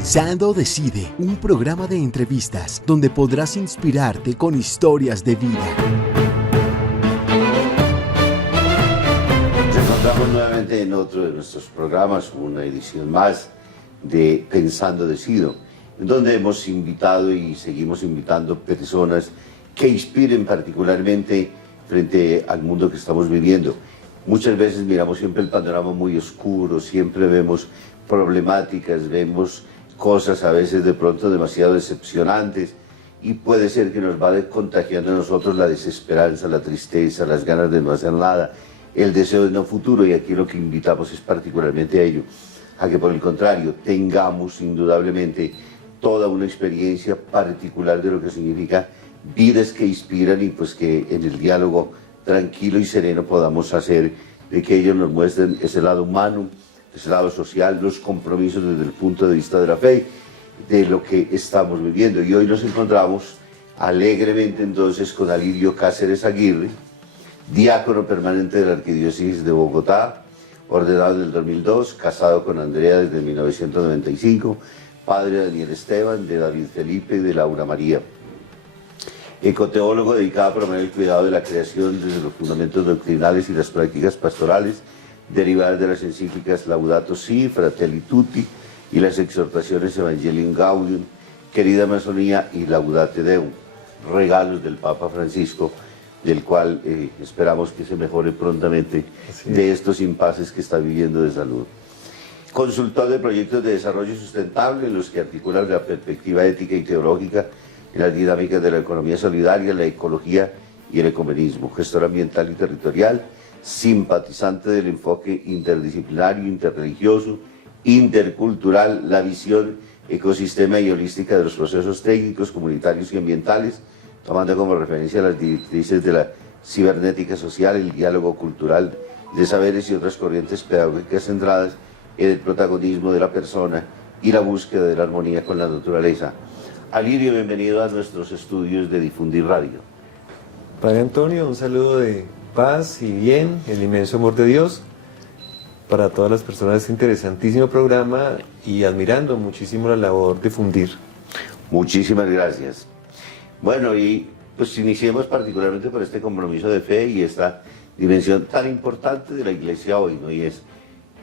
Pensando Decide, un programa de entrevistas donde podrás inspirarte con historias de vida. Nos encontramos nuevamente en otro de nuestros programas, una edición más de Pensando Decido, en donde hemos invitado y seguimos invitando personas que inspiren particularmente frente al mundo que estamos viviendo. Muchas veces miramos siempre el panorama muy oscuro, siempre vemos problemáticas, vemos cosas a veces de pronto demasiado decepcionantes y puede ser que nos va contagiando a nosotros la desesperanza, la tristeza, las ganas de no hacer nada, el deseo de no futuro, y aquí lo que invitamos es particularmente a ello, a que por el contrario tengamos indudablemente toda una experiencia particular de lo que significa vidas que inspiran, y pues que en el diálogo tranquilo y sereno podamos hacer de que ellos nos muestren ese lado humano, ese lado social, los compromisos desde el punto de vista de la fe, de lo que estamos viviendo. Y hoy nos encontramos alegremente entonces con Alirio Cáceres Aguirre, diácono permanente de la Arquidiócesis de Bogotá, ordenado en el 2002, casado con Andrea desde 1995, padre de Daniel Esteban, de David Felipe y de Laura María. Ecoteólogo dedicado a promover el cuidado de la creación desde los fundamentos doctrinales y las prácticas pastorales derivadas de las encíclicas Laudato Si, Fratelli Tutti y las exhortaciones Evangelium Gaudium, Querida Amazonía y Laudate Deum, regalos del Papa Francisco, del cual esperamos que se mejore prontamente de estos impases que está viviendo de salud. Consultor de proyectos de desarrollo sustentable en los que articulan la perspectiva ética y teológica en las dinámicas de la economía solidaria, la ecología y el ecumenismo, gestor ambiental y territorial, simpatizante del enfoque interdisciplinario, interreligioso, intercultural, la visión ecosistema y holística de los procesos técnicos, comunitarios y ambientales, tomando como referencia las directrices de la cibernética social, el diálogo cultural de saberes y otras corrientes pedagógicas centradas en el protagonismo de la persona y la búsqueda de la armonía con la naturaleza. Alirio, bienvenido a nuestros estudios de Difundir Radio. Padre Antonio, un saludo de paz y bien, el inmenso amor de Dios para todas las personas de este interesantísimo programa y admirando muchísimo la labor de difundir. Muchísimas gracias. Bueno, y pues iniciemos particularmente por este compromiso de fe y esta dimensión tan importante de la Iglesia hoy, ¿no? Y es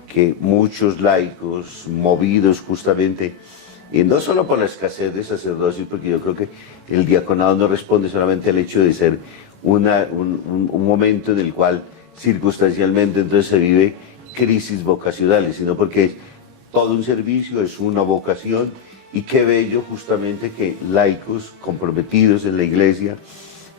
que muchos laicos movidos justamente, y no solo por la escasez de sacerdocios, porque yo creo que el diaconado no responde solamente al hecho de ser un momento en el cual circunstancialmente entonces se vive crisis vocacionales, sino porque es todo un servicio, es una vocación, y qué bello justamente que laicos comprometidos en la Iglesia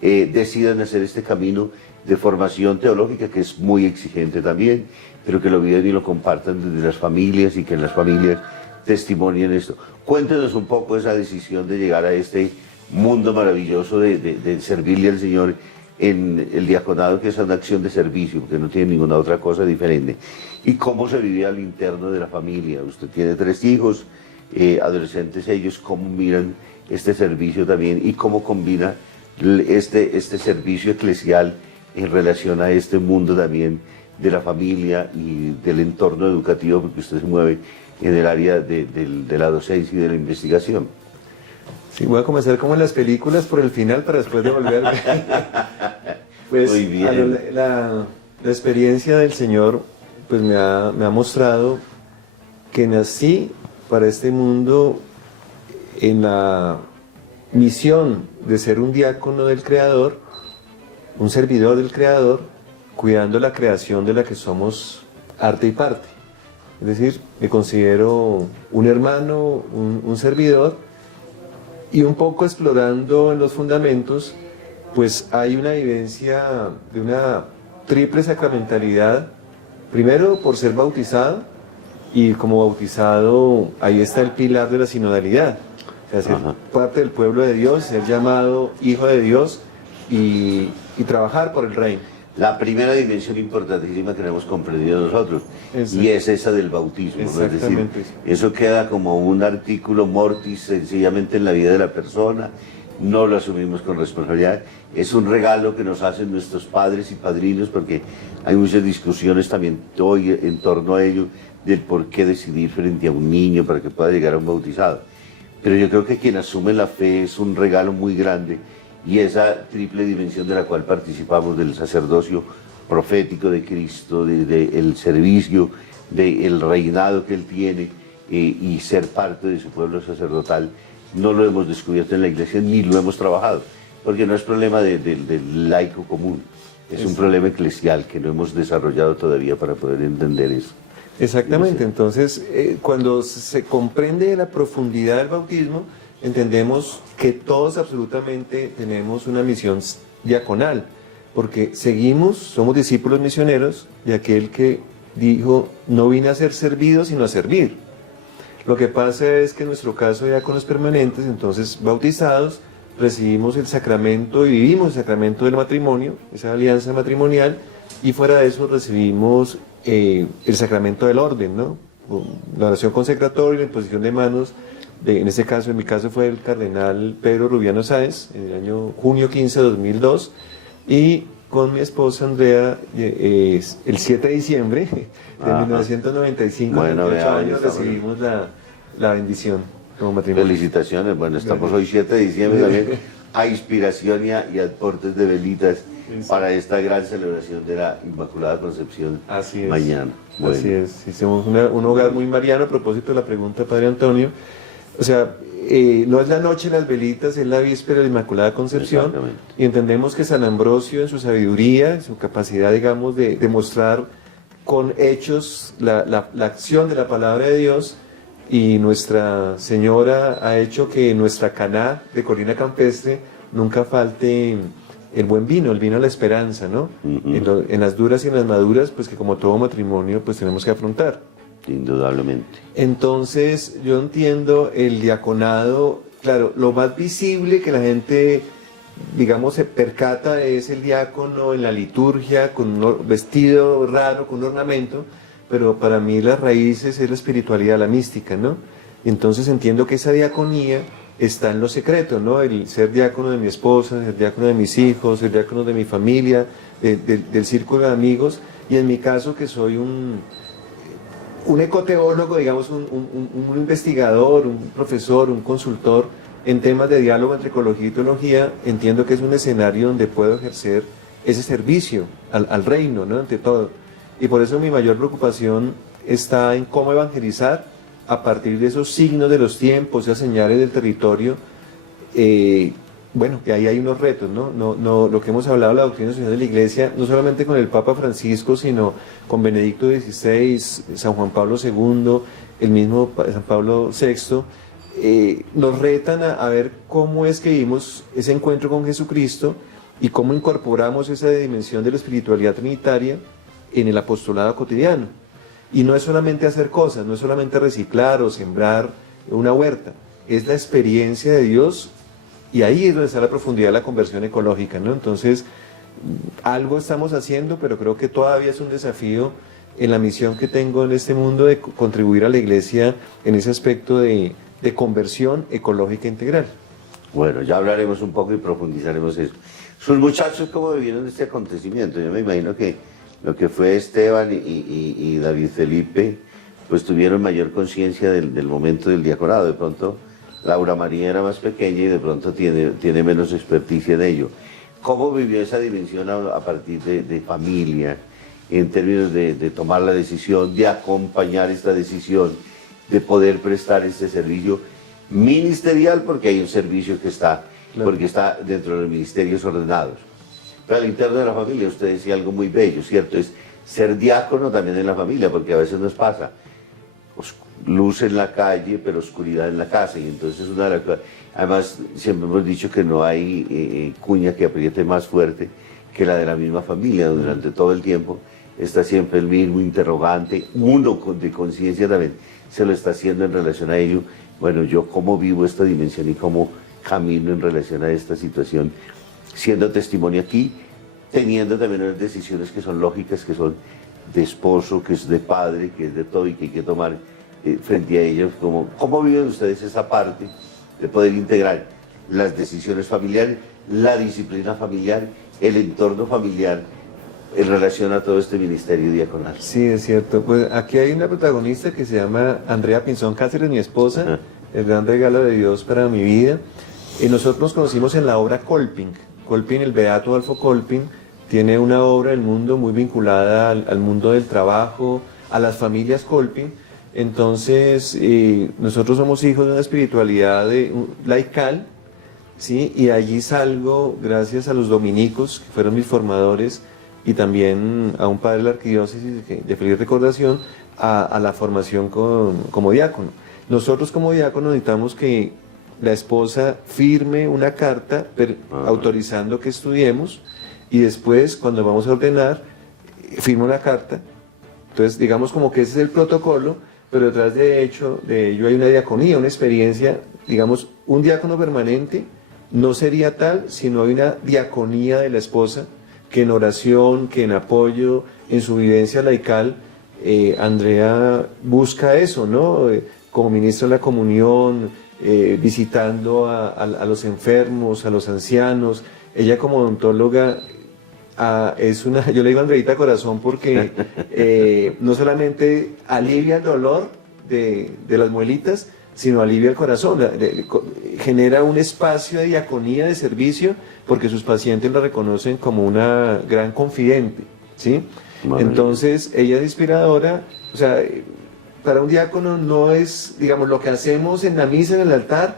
decidan hacer este camino de formación teológica, que es muy exigente también, pero que lo viven y lo compartan desde las familias, y que en las familias testimonien esto. Cuéntenos un poco esa decisión de llegar a este mundo maravilloso de servirle al Señor en el diaconado, que es una acción de servicio, porque no tiene ninguna otra cosa diferente. ¿Y cómo se vive al interno de la familia? Usted tiene 3 hijos, adolescentes ellos, ¿cómo miran este servicio también? ¿Y cómo combina este servicio eclesial en relación a este mundo también de la familia y del entorno educativo, porque usted se mueve en el área de la docencia y de la investigación? Sí, voy a comenzar como en las películas por el final para después devolverme. Pues muy bien. La experiencia del Señor pues me ha mostrado que nací para este mundo en la misión de ser un diácono del Creador, un servidor del Creador, cuidando la creación de la que somos arte y parte. Es decir, me considero un hermano, un servidor, y un poco explorando en los fundamentos, pues hay una vivencia de una triple sacramentalidad, primero por ser bautizado, y como bautizado ahí está el pilar de la sinodalidad, o sea, ser parte del pueblo de Dios, ser llamado hijo de Dios y trabajar por el reino. La primera dimensión importantísima que no hemos comprendido nosotros, y es esa del bautismo, ¿no? Es decir, eso queda como un artículo mortis sencillamente en la vida de la persona, no lo asumimos con responsabilidad. Es un regalo que nos hacen nuestros padres y padrinos, porque hay muchas discusiones también hoy en torno a ello, del por qué decidir frente a un niño para que pueda llegar a un bautizado. Pero yo creo que quien asume la fe es un regalo muy grande, y esa triple dimensión de la cual participamos, del sacerdocio profético de Cristo, del servicio, del reinado que Él tiene, y ser parte de su pueblo sacerdotal, no lo hemos descubierto en la Iglesia ni lo hemos trabajado, porque no es problema del laico común, es un problema eclesial que no hemos desarrollado todavía para poder entender eso. Exactamente, entonces cuando se comprende la profundidad del bautismo, entendemos que todos absolutamente tenemos una misión diaconal, porque somos discípulos misioneros de aquel que dijo, no vine a ser servido, sino a servir. Lo que pasa es que en nuestro caso, diáconos permanentes, entonces bautizados, recibimos el sacramento y vivimos el sacramento del matrimonio, esa alianza matrimonial, y fuera de eso recibimos el sacramento del orden, ¿no? La oración consecratoria, la imposición de manos, en este caso, en mi caso fue el cardenal Pedro Rubiano Sáenz, en el año junio 15 de 2002, y con mi esposa Andrea, el 7 de diciembre de 1995, bueno, 28 años, recibimos la bendición como matrimonio. Felicitaciones, bueno, estamos hoy 7 de diciembre también, a inspiración y aportes de velitas para esta gran celebración de la Inmaculada Concepción. Así es, mañana. Bueno. Así es, hicimos un hogar muy mariano. A propósito de la pregunta, Padre Antonio, o sea, no es la noche de las velitas, es la víspera de la Inmaculada Concepción, y entendemos que San Ambrosio, en su sabiduría, en su capacidad, digamos, de demostrar con hechos la acción de la palabra de Dios, y Nuestra Señora ha hecho que en nuestra Caná de Colina Campestre nunca falte el buen vino, el vino de la esperanza, ¿no? En las duras y en las maduras, pues que como todo matrimonio, pues tenemos que afrontar. Indudablemente. Entonces, yo entiendo el diaconado, claro, lo más visible que la gente, digamos, se percata es el diácono en la liturgia, con un vestido raro, con un ornamento, pero para mí las raíces es la espiritualidad, la mística, ¿no? Entonces entiendo que esa diaconía está en lo secreto, ¿no? El ser diácono de mi esposa, ser diácono de mis hijos, ser diácono de mi familia, del círculo de amigos, y en mi caso que soy un ecoteólogo, digamos, un investigador, un profesor, un consultor en temas de diálogo entre ecología y teología, entiendo que es un escenario donde puedo ejercer ese servicio al reino, ¿no? Ante todo. Y por eso mi mayor preocupación está en cómo evangelizar a partir de esos signos de los tiempos, esas señales del territorio. Bueno, que ahí hay unos retos, ¿no? Lo que hemos hablado, la doctrina social de la Iglesia, no solamente con el Papa Francisco, sino con Benedicto XVI, San Juan Pablo II, el mismo San Pablo VI, nos retan a ver cómo es que vivimos ese encuentro con Jesucristo y cómo incorporamos esa dimensión de la espiritualidad trinitaria en el apostolado cotidiano. Y no es solamente hacer cosas, no es solamente reciclar o sembrar una huerta, es la experiencia de Dios, y ahí es donde está la profundidad de la conversión ecológica, ¿no? Entonces, algo estamos haciendo, pero creo que todavía es un desafío en la misión que tengo en este mundo de contribuir a la Iglesia en ese aspecto de conversión ecológica integral. Bueno, ya hablaremos un poco y profundizaremos eso. Sus muchachos, ¿cómo vivieron este acontecimiento? Yo me imagino que lo que fue Esteban y David Felipe, pues tuvieron mayor conciencia del momento del diaconado. De pronto Laura María era más pequeña y de pronto tiene menos experticia en ello. ¿Cómo vivió esa dimensión a partir de familia, en términos de tomar la decisión, de acompañar esta decisión, de poder prestar este servicio ministerial, porque hay un servicio que está, claro, porque está dentro de los ministerios ordenados? Pero al interno de la familia, usted decía algo muy bello, ¿cierto? Es ser diácono también en la familia, porque a veces nos pasa luz en la calle, pero oscuridad en la casa, y entonces una de las cosas, además siempre hemos dicho que no hay cuña que apriete más fuerte que la de la misma familia. Durante todo el tiempo está siempre el mismo interrogante, uno de conciencia también se lo está haciendo en relación a ello. Bueno, yo cómo vivo esta dimensión y cómo camino en relación a esta situación, siendo testimonio aquí, teniendo también unas decisiones que son lógicas, que son de esposo, que es de padre, que es de todo y que hay que tomar frente a ellos. ¿Cómo viven ustedes esa parte de poder integrar las decisiones familiares, la disciplina familiar, el entorno familiar en relación a todo este ministerio diaconal. Sí, es cierto. Pues aquí hay una protagonista que se llama Andrea Pinzón Cáceres, mi esposa, el gran regalo de Dios para mi vida. Nosotros nos conocimos en la obra Kolping. Kolping, el beato Adolfo Kolping, tiene una obra del mundo muy vinculada al mundo del trabajo, a las familias Kolping. Entonces, nosotros somos hijos de una espiritualidad laical, ¿sí? Y allí salgo, gracias a los dominicos, que fueron mis formadores, y también a un padre de la arquidiócesis de feliz recordación, a la formación como diácono. Nosotros como diácono necesitamos que la esposa firme una carta autorizando que estudiemos, y después, cuando vamos a ordenar, firma una carta. Entonces, digamos como que ese es el protocolo, pero detrás de ello hay una diaconía, una experiencia. Digamos, un diácono permanente no sería tal si no hay una diaconía de la esposa, que en oración, que en apoyo, en su vivencia laical, Andrea busca eso, ¿no? Como ministra de la comunión, visitando a los enfermos, a los ancianos. Ella como odontóloga yo le digo Andreita Corazón porque no solamente alivia el dolor de las muelitas, sino alivia el corazón, genera un espacio de diaconía, de servicio, porque sus pacientes la reconocen como una gran confidente, ¿sí? Entonces, ella es inspiradora. O sea, para un diácono no es, digamos, lo que hacemos en la misa, en el altar,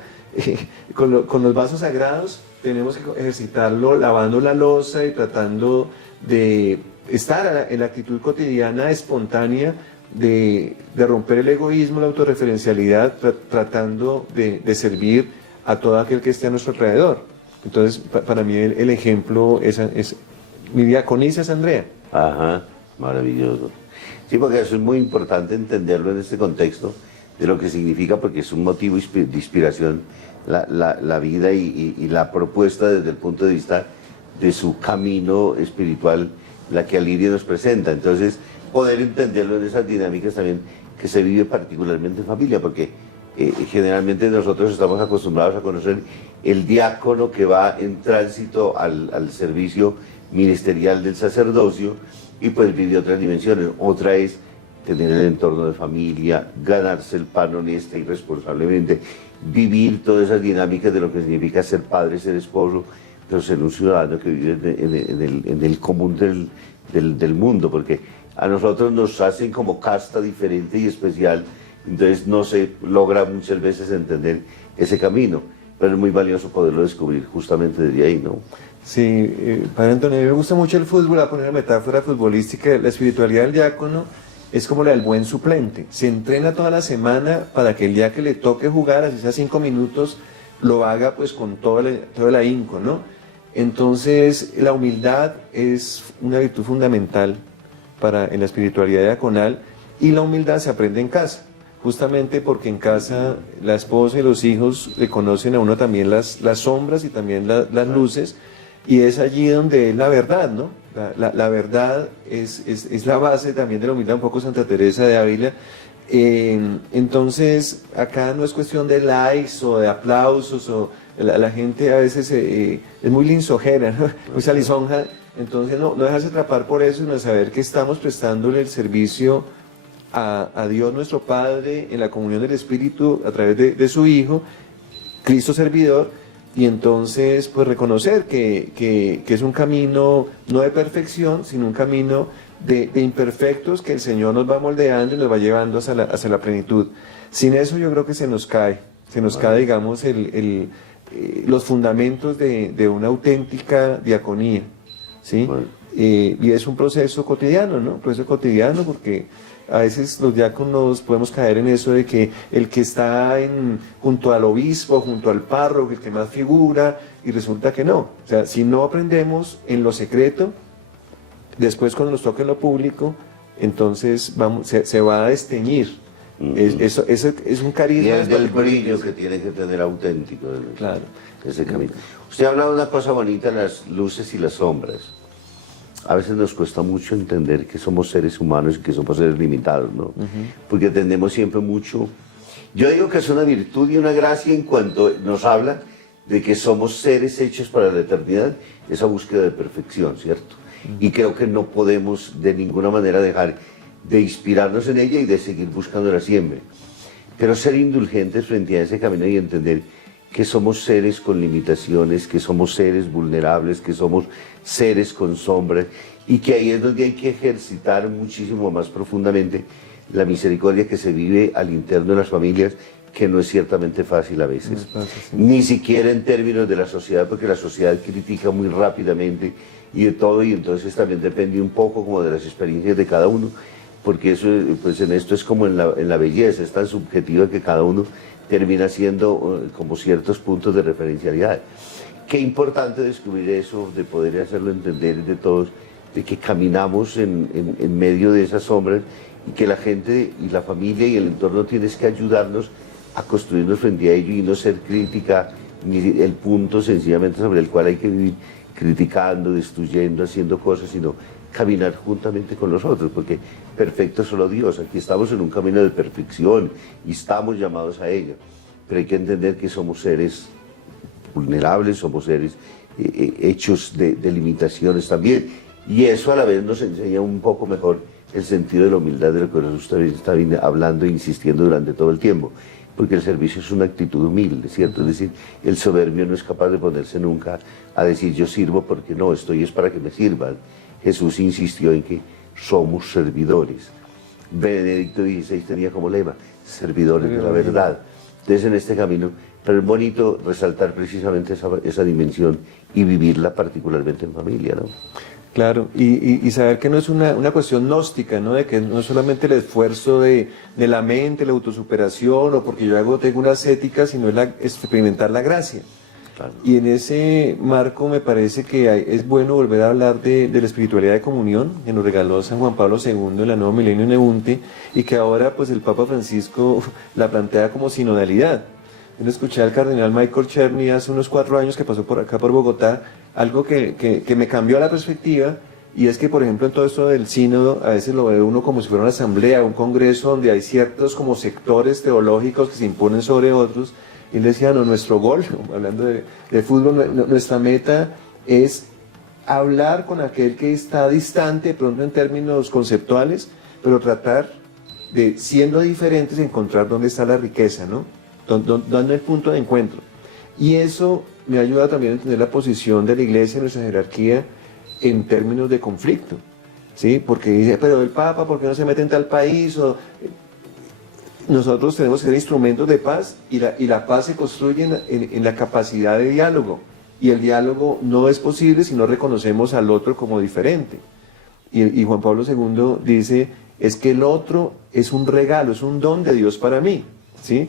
con los vasos sagrados, tenemos que ejercitarlo lavando la loza y tratando de estar en la actitud cotidiana, espontánea, de romper el egoísmo, la autorreferencialidad, tratando de servir a todo aquel que esté a nuestro alrededor. Entonces, para mí el ejemplo es mi diaconisa es Andrea. Ajá, maravilloso. Sí, porque eso es muy importante entenderlo en este contexto de lo que significa, porque es un motivo de inspiración la vida y la propuesta desde el punto de vista de su camino espiritual, la que Alirio nos presenta. Entonces, poder entenderlo en esas dinámicas también que se vive particularmente en familia, porque generalmente nosotros estamos acostumbrados a conocer el diácono que va en tránsito al servicio ministerial del sacerdocio y pues vive otras dimensiones. Otra es tener el entorno de familia, ganarse el pan honesta y responsablemente, vivir todas esas dinámicas de lo que significa ser padre, ser esposo, pero ser un ciudadano que vive en el común del mundo, porque a nosotros nos hacen como casta diferente y especial, entonces no se logra muchas veces entender ese camino, pero es muy valioso poderlo descubrir justamente desde ahí, ¿no? Sí, Padre Antonio, a mí me gusta mucho el fútbol, a poner una metáfora futbolística. La espiritualidad del diácono es como la del buen suplente, se entrena toda la semana para que el día que le toque jugar, así sea 5 minutos, lo haga pues con todo el ahínco, ¿no? Entonces la humildad es una virtud fundamental en la espiritualidad diaconal, y la humildad se aprende en casa, justamente porque en casa la esposa y los hijos le conocen a uno también las sombras y también las luces, y es allí donde es la verdad, ¿no? La verdad es la base también de la humildad, un poco Santa Teresa de Ávila. Entonces acá no es cuestión de likes o de aplausos, o la gente a veces es muy lisonjera, ¿no? Muy salisonja. Entonces no dejarse atrapar por eso, sino saber que estamos prestándole el servicio a Dios nuestro Padre en la comunión del Espíritu a través de su Hijo, Cristo servidor, y entonces pues reconocer que es un camino no de perfección, sino un camino de imperfectos que el Señor nos va moldeando y nos va llevando hacia la plenitud. Sin eso yo creo que se nos cae, digamos, los fundamentos de una auténtica diaconía, ¿sí? Bueno. Y es un proceso cotidiano, ¿no? Un proceso cotidiano, porque a veces los diáconos podemos caer en eso de que el que está junto al obispo, junto al párroco, el que más figura, y resulta que no. O sea, si no aprendemos en lo secreto, después cuando nos toque en lo público, entonces se va a desteñir. Eso es un carisma. Y es del brillo que tiene que tener auténtico. Claro. Ese camino. Usted ha hablado de una cosa bonita, las luces y las sombras. A veces nos cuesta mucho entender que somos seres humanos y que somos seres limitados, ¿no? Porque tendemos siempre mucho. Yo digo que es una virtud y una gracia en cuanto nos habla de que somos seres hechos para la eternidad, esa búsqueda de perfección, ¿cierto? Y creo que no podemos de ninguna manera dejar de inspirarnos en ella y de seguir buscándola siempre. Pero ser indulgentes frente a ese camino y entender que somos seres con limitaciones, que somos seres vulnerables, que somos seres con sombras, y que ahí es donde hay que ejercitar muchísimo más profundamente la misericordia que se vive al interno de las familias, que no es ciertamente fácil a veces, ni siquiera en términos de la sociedad, porque la sociedad critica muy rápidamente y de todo, y entonces también depende un poco como de las experiencias de cada uno, porque eso, pues en esto es como en la belleza, es tan subjetiva que cada uno termina siendo como ciertos puntos de referencialidad. Qué importante descubrir eso, de poder hacerlo entender de todos, de que caminamos en medio de esas sombras y que la gente y la familia y el entorno tienes que ayudarnos a construirnos frente a ello y no ser crítica ni el punto sencillamente sobre el cual hay que vivir criticando, destruyendo, haciendo cosas, sino caminar juntamente con los otros, porque perfecto es solo Dios. Aquí estamos en un camino de perfección y estamos llamados a ello, pero hay que entender que somos seres vulnerables, somos seres hechos de limitaciones también, y eso a la vez nos enseña un poco mejor el sentido de la humildad de lo que usted está hablando e insistiendo durante todo el tiempo, porque el servicio es una actitud humilde, ¿cierto? Es decir, el soberbio no es capaz de ponerse nunca a decir yo sirvo porque no, estoy es para que me sirvan. Jesús insistió en que somos servidores. Benedicto XVI tenía como lema, servidores de la verdad. Entonces en este camino, pero es bonito resaltar precisamente esa dimensión y vivirla particularmente en familia, ¿no? Claro, y saber que no es una cuestión gnóstica, ¿no? De que no es solamente el esfuerzo de la mente, la autosuperación, o porque yo tengo unas éticas, sino es experimentar la gracia. Claro. Y en ese marco me parece que es bueno volver a hablar de la espiritualidad de comunión que nos regaló San Juan Pablo II en la Nuevo Milenio Neunte, y que ahora pues el Papa Francisco la plantea como sinodalidad. Yo escuché al cardenal Michael Cherny hace unos 4 años que pasó por acá por Bogotá, algo que me cambió la perspectiva, y es que por ejemplo en todo esto del sínodo a veces lo ve uno como si fuera una asamblea, un congreso donde hay ciertos como sectores teológicos que se imponen sobre otros, y él decía, no, nuestro gol, hablando de fútbol, nuestra meta es hablar con aquel que está distante, pronto en términos conceptuales, pero tratar de, siendo diferentes, encontrar dónde está la riqueza, ¿no? Dónde el punto de encuentro. Y eso me ayuda también a entender la posición de la Iglesia en nuestra jerarquía en términos de conflicto, ¿sí? Porque dice, pero el Papa, ¿por qué no se mete en tal país? Nosotros tenemos que ser instrumentos de paz, y la paz se construye en la capacidad de diálogo, y el diálogo no es posible si no reconocemos al otro como diferente. Y Juan Pablo II dice, es que el otro es un regalo, es un don de Dios para mí, ¿sí?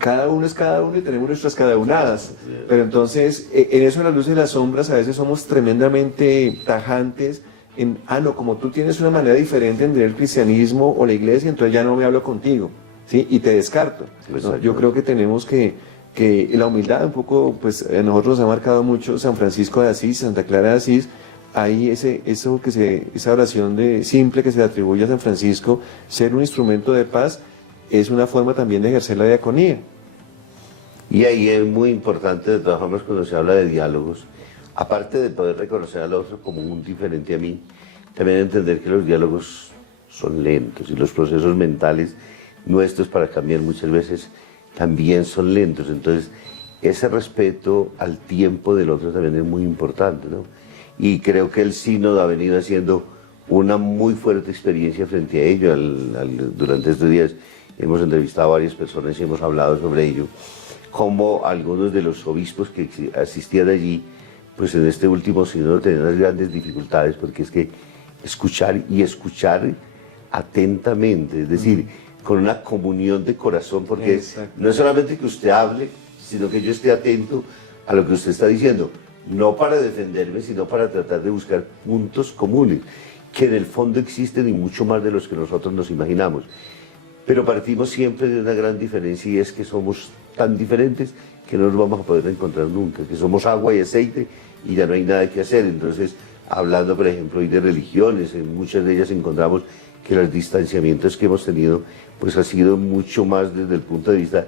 Cada uno es cada uno y tenemos nuestras cadaunadas, pero entonces en eso, en las luces y las sombras, a veces somos tremendamente tajantes no, como tú tienes una manera diferente de entender el cristianismo o la iglesia, entonces ya no me hablo contigo, ¿sí? Y te descarto. ¿No? Yo creo que tenemos que la humildad un poco, pues a nosotros nos ha marcado mucho San Francisco de Asís, Santa Clara de Asís. Ahí esa oración simple que se le atribuye a San Francisco, ser un instrumento de paz, es una forma también de ejercer la diaconía. Y ahí es muy importante, de todas formas, cuando se habla de diálogos, aparte de poder reconocer al otro como un diferente a mí, también entender que los diálogos son lentos y los procesos mentales nuestros para cambiar muchas veces también son lentos. Entonces, ese respeto al tiempo del otro también es muy importante, ¿no? Y creo que el sínodo ha venido haciendo una muy fuerte experiencia frente a ello. Durante estos días hemos entrevistado a varias personas y hemos hablado sobre ello, como algunos de los obispos que asistían allí, pues en este último sínodo tenían unas grandes dificultades, porque es que escuchar atentamente, es decir, con una comunión de corazón, porque no es solamente que usted hable, sino que yo esté atento a lo que usted está diciendo, no para defenderme, sino para tratar de buscar puntos comunes, que en el fondo existen y mucho más de los que nosotros nos imaginamos. Pero partimos siempre de una gran diferencia, y es que somos tan diferentes que no nos vamos a poder encontrar nunca, que somos agua y aceite y ya no hay nada que hacer. Entonces, hablando por ejemplo hoy de religiones, en muchas de ellas encontramos que los distanciamientos que hemos tenido pues ha sido mucho más desde el punto de vista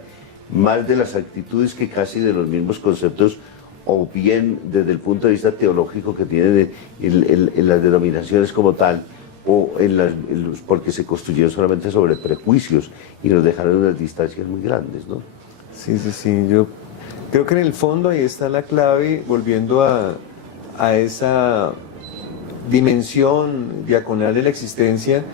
más de las actitudes que casi de los mismos conceptos, o bien desde el punto de vista teológico que tienen en las denominaciones como tal, o porque se construyeron solamente sobre prejuicios y nos dejaron unas distancias muy grandes, ¿no? Sí, sí, sí. Yo creo que en el fondo ahí está la clave, volviendo a esa dimensión diaconal de la existencia.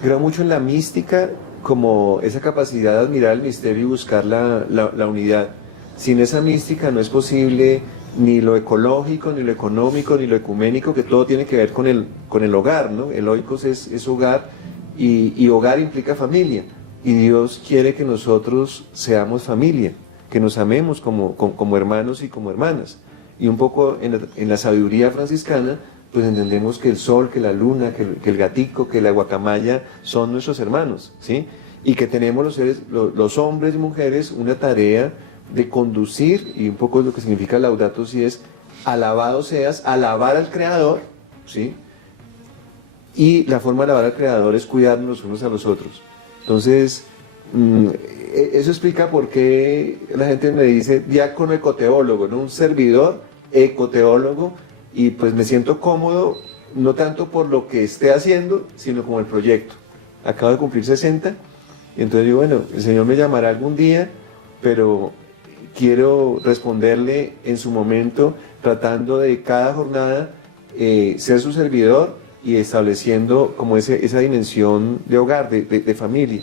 Creo mucho en la mística como esa capacidad de admirar el misterio y buscar la unidad. Sin esa mística no es posible ni lo ecológico, ni lo económico, ni lo ecuménico, que todo tiene que ver con el hogar, ¿no? El oikos es hogar, y hogar implica familia. Y Dios quiere que nosotros seamos familia, que nos amemos como hermanos y como hermanas. Y un poco en la sabiduría franciscana, pues entendemos que el sol, que la luna, que el gatico, que la guacamaya son nuestros hermanos, ¿sí? Y que tenemos los hombres y mujeres una tarea de conducir, y un poco lo que significa Laudato Si es alabado seas, alabar al Creador, ¿sí? Y la forma de alabar al Creador es cuidarnos los unos a los otros. Entonces, eso explica por qué la gente me dice diácono ecoteólogo, ¿no? Un servidor ecoteólogo, y pues me siento cómodo, no tanto por lo que esté haciendo, sino como el proyecto. Acabo de cumplir 60, y entonces digo, bueno, el Señor me llamará algún día, pero quiero responderle en su momento, tratando de cada jornada ser su servidor y estableciendo como esa dimensión de hogar, de familia.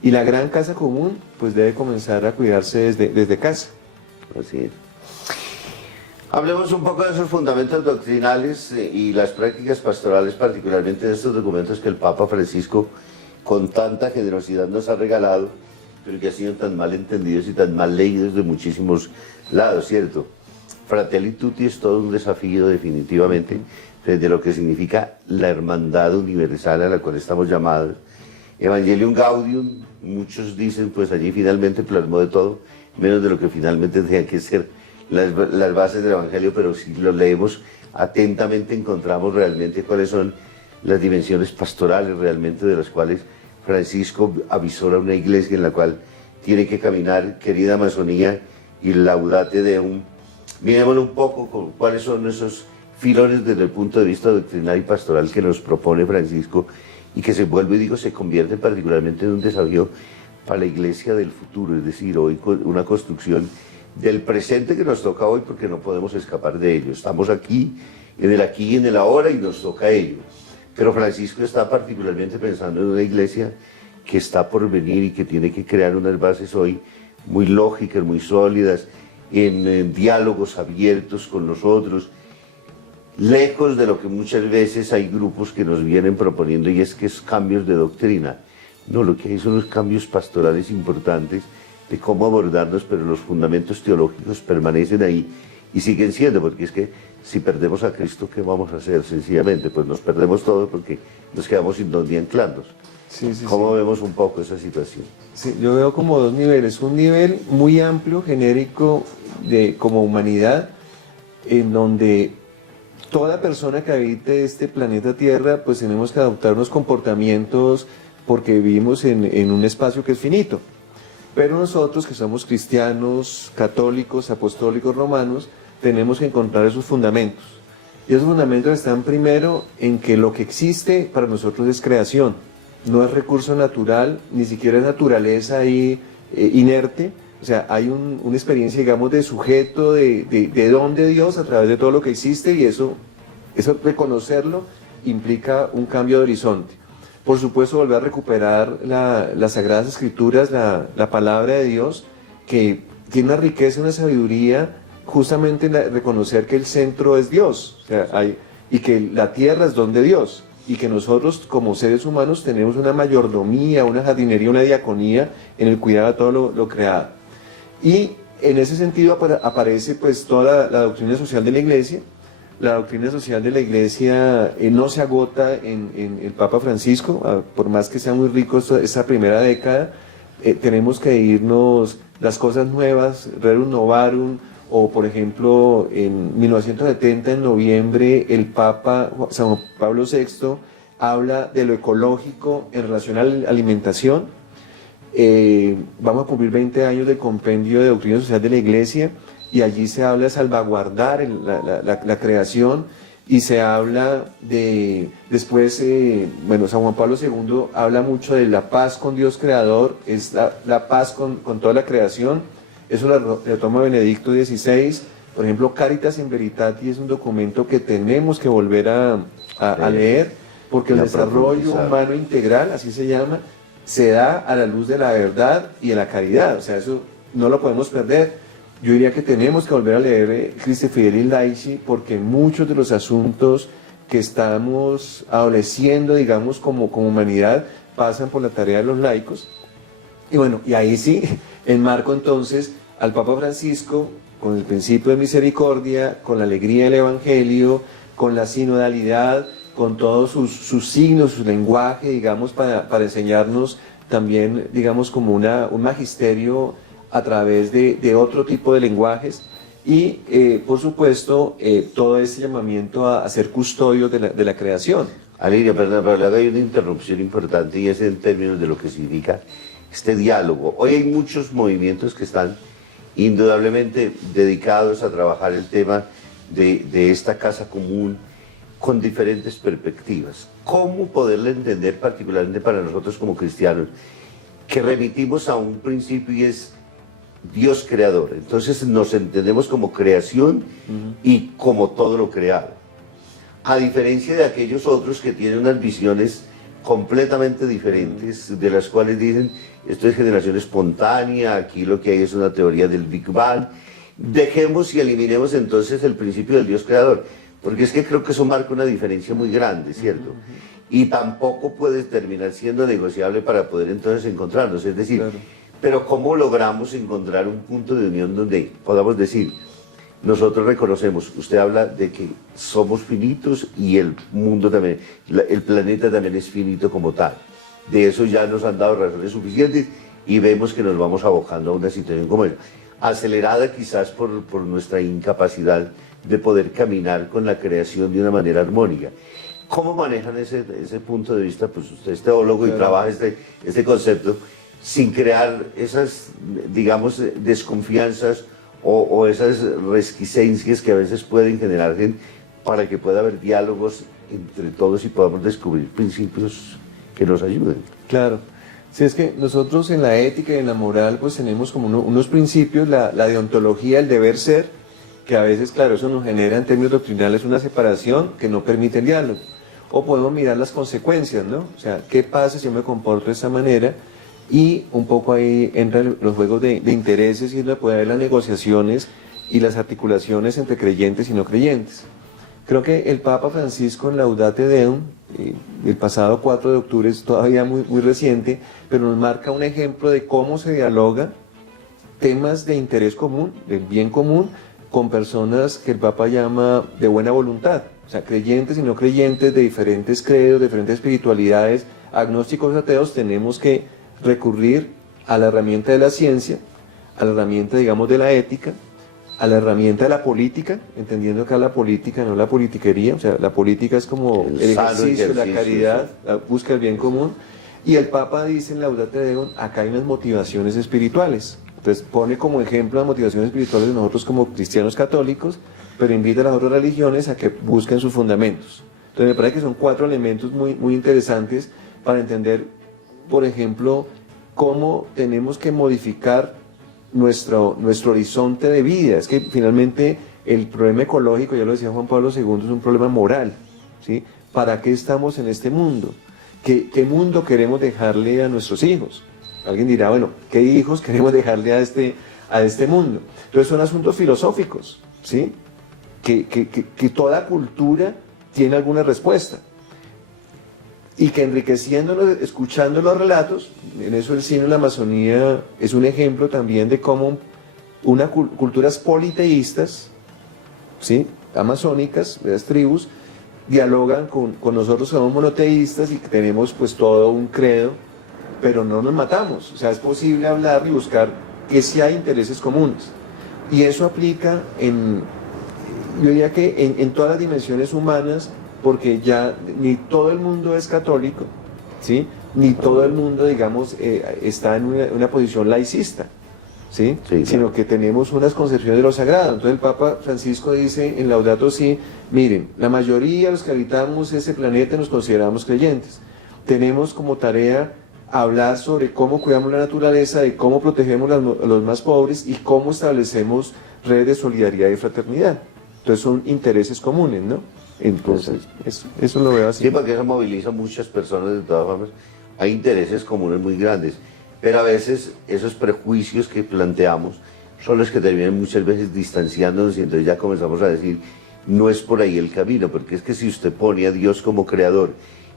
Y la gran casa común, pues debe comenzar a cuidarse desde casa. Así es. Hablemos un poco de esos fundamentos doctrinales y las prácticas pastorales, particularmente de estos documentos que el Papa Francisco con tanta generosidad nos ha regalado, pero que han sido tan mal entendidos y tan mal leídos de muchísimos lados, ¿cierto? Fratelli Tutti es todo un desafío definitivamente, desde lo que significa la hermandad universal a la cual estamos llamados. Evangelium Gaudium, muchos dicen, pues allí finalmente plasmó de todo, menos de lo que finalmente tenía que ser las bases del Evangelio, pero si lo leemos atentamente encontramos realmente cuáles son las dimensiones pastorales realmente de las cuales Francisco avisora una iglesia en la cual tiene que caminar, querida Amazonía, y Laudate Deum. Miremoslo un poco con cuáles son esos filones desde el punto de vista doctrinal y pastoral que nos propone Francisco, y que se vuelve, digo, se convierte particularmente en un desafío para la iglesia del futuro, es decir, hoy una construcción del presente que nos toca hoy, porque no podemos escapar de ello. Estamos aquí y en el ahora, y nos toca ello. Pero Francisco está particularmente pensando en una iglesia que está por venir y que tiene que crear unas bases hoy muy lógicas, muy sólidas, en diálogos abiertos con nosotros, lejos de lo que muchas veces hay grupos que nos vienen proponiendo, y es que es cambios de doctrina. No, lo que hay son los cambios pastorales importantes de cómo abordarnos, pero los fundamentos teológicos permanecen ahí y siguen siendo, porque es que si perdemos a Cristo, ¿qué vamos a hacer? Sencillamente, pues nos perdemos todo porque nos quedamos sin dónde anclarnos. Sí, sí, ¿Cómo sí. vemos un poco esa situación? Sí, yo veo como dos niveles. Un nivel muy amplio, genérico, como humanidad, en donde toda persona que habite este planeta Tierra, pues tenemos que adoptar unos comportamientos porque vivimos en un espacio que es finito. Pero nosotros, que somos cristianos, católicos, apostólicos, romanos, tenemos que encontrar esos fundamentos. Y esos fundamentos están primero en que lo que existe para nosotros es creación, no es recurso natural, ni siquiera es naturaleza ahí inerte. O sea, hay una experiencia, digamos, de sujeto, de don de Dios a través de todo lo que existe, y eso reconocerlo implica un cambio de horizonte. Por supuesto, volver a recuperar las Sagradas Escrituras, la palabra de Dios, que tiene una riqueza, una sabiduría, justamente en reconocer que el centro es Dios, o sea, y que la tierra es don de Dios, y que nosotros como seres humanos tenemos una mayordomía, una jardinería, una diaconía en el cuidado de todo lo creado. Y en ese sentido aparece pues toda la doctrina social de la Iglesia. La doctrina social de la Iglesia no se agota en el Papa Francisco, por más que sea muy rico esta primera década. Tenemos que irnos las cosas nuevas, Rerum Novarum, o por ejemplo en 1970, en noviembre, el Papa San Pablo VI habla de lo ecológico en relación a la alimentación, vamos a cumplir 20 años del compendio de doctrina social de la Iglesia, y allí se habla de salvaguardar la creación, y se habla de, después, San Juan Pablo II habla mucho de la paz con Dios Creador, es la paz con toda la creación. Eso lo toma Benedicto XVI. Por ejemplo, Caritas in Veritate es un documento que tenemos que volver a leer, porque el desarrollo humano integral, así se llama, se da a la luz de la verdad y de la caridad. O sea, eso no lo podemos perder. Yo diría que tenemos que volver a leer Christi Fideli Laici, porque muchos de los asuntos que estamos adoleciendo, digamos, como humanidad, pasan por la tarea de los laicos. Y bueno, y ahí sí, enmarco entonces al Papa Francisco con el principio de misericordia, con la alegría del Evangelio, con la sinodalidad, con todos sus signos, su lenguaje, digamos, para enseñarnos también, digamos, como un magisterio a través de otro tipo de lenguajes, y por supuesto todo ese llamamiento a ser custodios de la creación. Aliria, perdón, pero hay una interrupción importante, y es en términos de lo que significa este diálogo. Hoy hay muchos movimientos que están indudablemente dedicados a trabajar el tema de esta casa común con diferentes perspectivas. ¿Cómo poderla entender particularmente para nosotros como cristianos, que remitimos a un principio y es Dios creador? Entonces nos entendemos como creación y como todo lo creado, a diferencia de aquellos otros que tienen unas visiones completamente diferentes, de las cuales dicen esto es generación espontánea, aquí lo que hay es una teoría del Big Bang. Dejemos y eliminemos entonces el principio del Dios creador, porque es que creo que eso marca una diferencia muy grande, ¿cierto? Y tampoco puede terminar siendo negociable para poder entonces encontrarnos, es decir, claro. Pero ¿cómo logramos encontrar un punto de unión donde podamos decir, nosotros reconocemos, usted habla de que somos finitos y el mundo también, el planeta también es finito como tal? De eso ya nos han dado razones suficientes y vemos que nos vamos abocando a una situación como esa, acelerada quizás por nuestra incapacidad de poder caminar con la creación de una manera armónica. ¿Cómo manejan ese punto de vista? Pues usted es teólogo y trabaja este concepto, sin crear esas, digamos, desconfianzas o esas resquicencias que a veces pueden generar para que pueda haber diálogos entre todos y podamos descubrir principios que nos ayuden. Claro. Si es que nosotros en la ética y en la moral pues tenemos como unos principios, la deontología, el deber ser, que a veces, claro, eso nos genera en términos doctrinales una separación que no permite el diálogo. O podemos mirar las consecuencias, ¿no? O sea, ¿qué pasa si yo me comporto de esta manera? Y un poco ahí entran los juegos de intereses, y puede haber las negociaciones y las articulaciones entre creyentes y no creyentes. Creo que el Papa Francisco en Laudate Deum, el pasado 4 de octubre, es todavía muy reciente, pero nos marca un ejemplo de cómo se dialoga temas de interés común, del bien común, con personas que el Papa llama de buena voluntad, o sea, creyentes y no creyentes de diferentes credos, de diferentes espiritualidades, agnósticos, ateos. Tenemos que recurrir a la herramienta de la ciencia, a la herramienta, digamos, de la ética, a la herramienta de la política, entendiendo acá la política, no la politiquería, o sea, la política es como el ejercicio, la caridad, la búsqueda del bien común. Y el Papa dice en Laudate Deum, acá hay unas motivaciones espirituales. Entonces pone como ejemplo las motivaciones espirituales de nosotros como cristianos católicos, pero invita a las otras religiones a que busquen sus fundamentos. Entonces me parece que son 4 elementos muy interesantes para entender, por ejemplo, cómo tenemos que modificar nuestro horizonte de vida. Es que finalmente el problema ecológico, ya lo decía Juan Pablo II, es un problema moral, ¿sí? ¿Para qué estamos en este mundo? ¿Qué mundo queremos dejarle a nuestros hijos? Alguien dirá, bueno, ¿qué hijos queremos dejarle a este mundo? Entonces son asuntos filosóficos, ¿sí? Que toda cultura tiene alguna respuesta. Y que enriqueciéndolos, escuchando los relatos, en eso el cine de la Amazonía es un ejemplo también de cómo culturas politeístas, ¿sí?, amazónicas, de las tribus, dialogan con nosotros que somos monoteístas y que tenemos pues todo un credo, pero no nos matamos. O sea, es posible hablar y buscar que sí hay intereses comunes. Y eso aplica yo diría que en todas las dimensiones humanas, porque ya ni todo el mundo es católico, ¿sí? ni todo el mundo, digamos, está en una posición laicista, ¿sí? Sí, claro. Sino que tenemos unas concepciones de lo sagrado. Entonces el Papa Francisco dice en Laudato Si, miren, la mayoría de los que habitamos ese planeta nos consideramos creyentes. Tenemos como tarea hablar sobre cómo cuidamos la naturaleza, de cómo protegemos a los más pobres y cómo establecemos redes de solidaridad y fraternidad. Entonces son intereses comunes, ¿no? Entonces, eso lo veo así. Sí, porque eso moviliza a muchas personas de todas formas. Hay intereses comunes muy grandes, pero a veces esos prejuicios que planteamos son los que terminan muchas veces distanciándonos y entonces ya comenzamos a decir, no es por ahí el camino, porque es que si usted pone a Dios como creador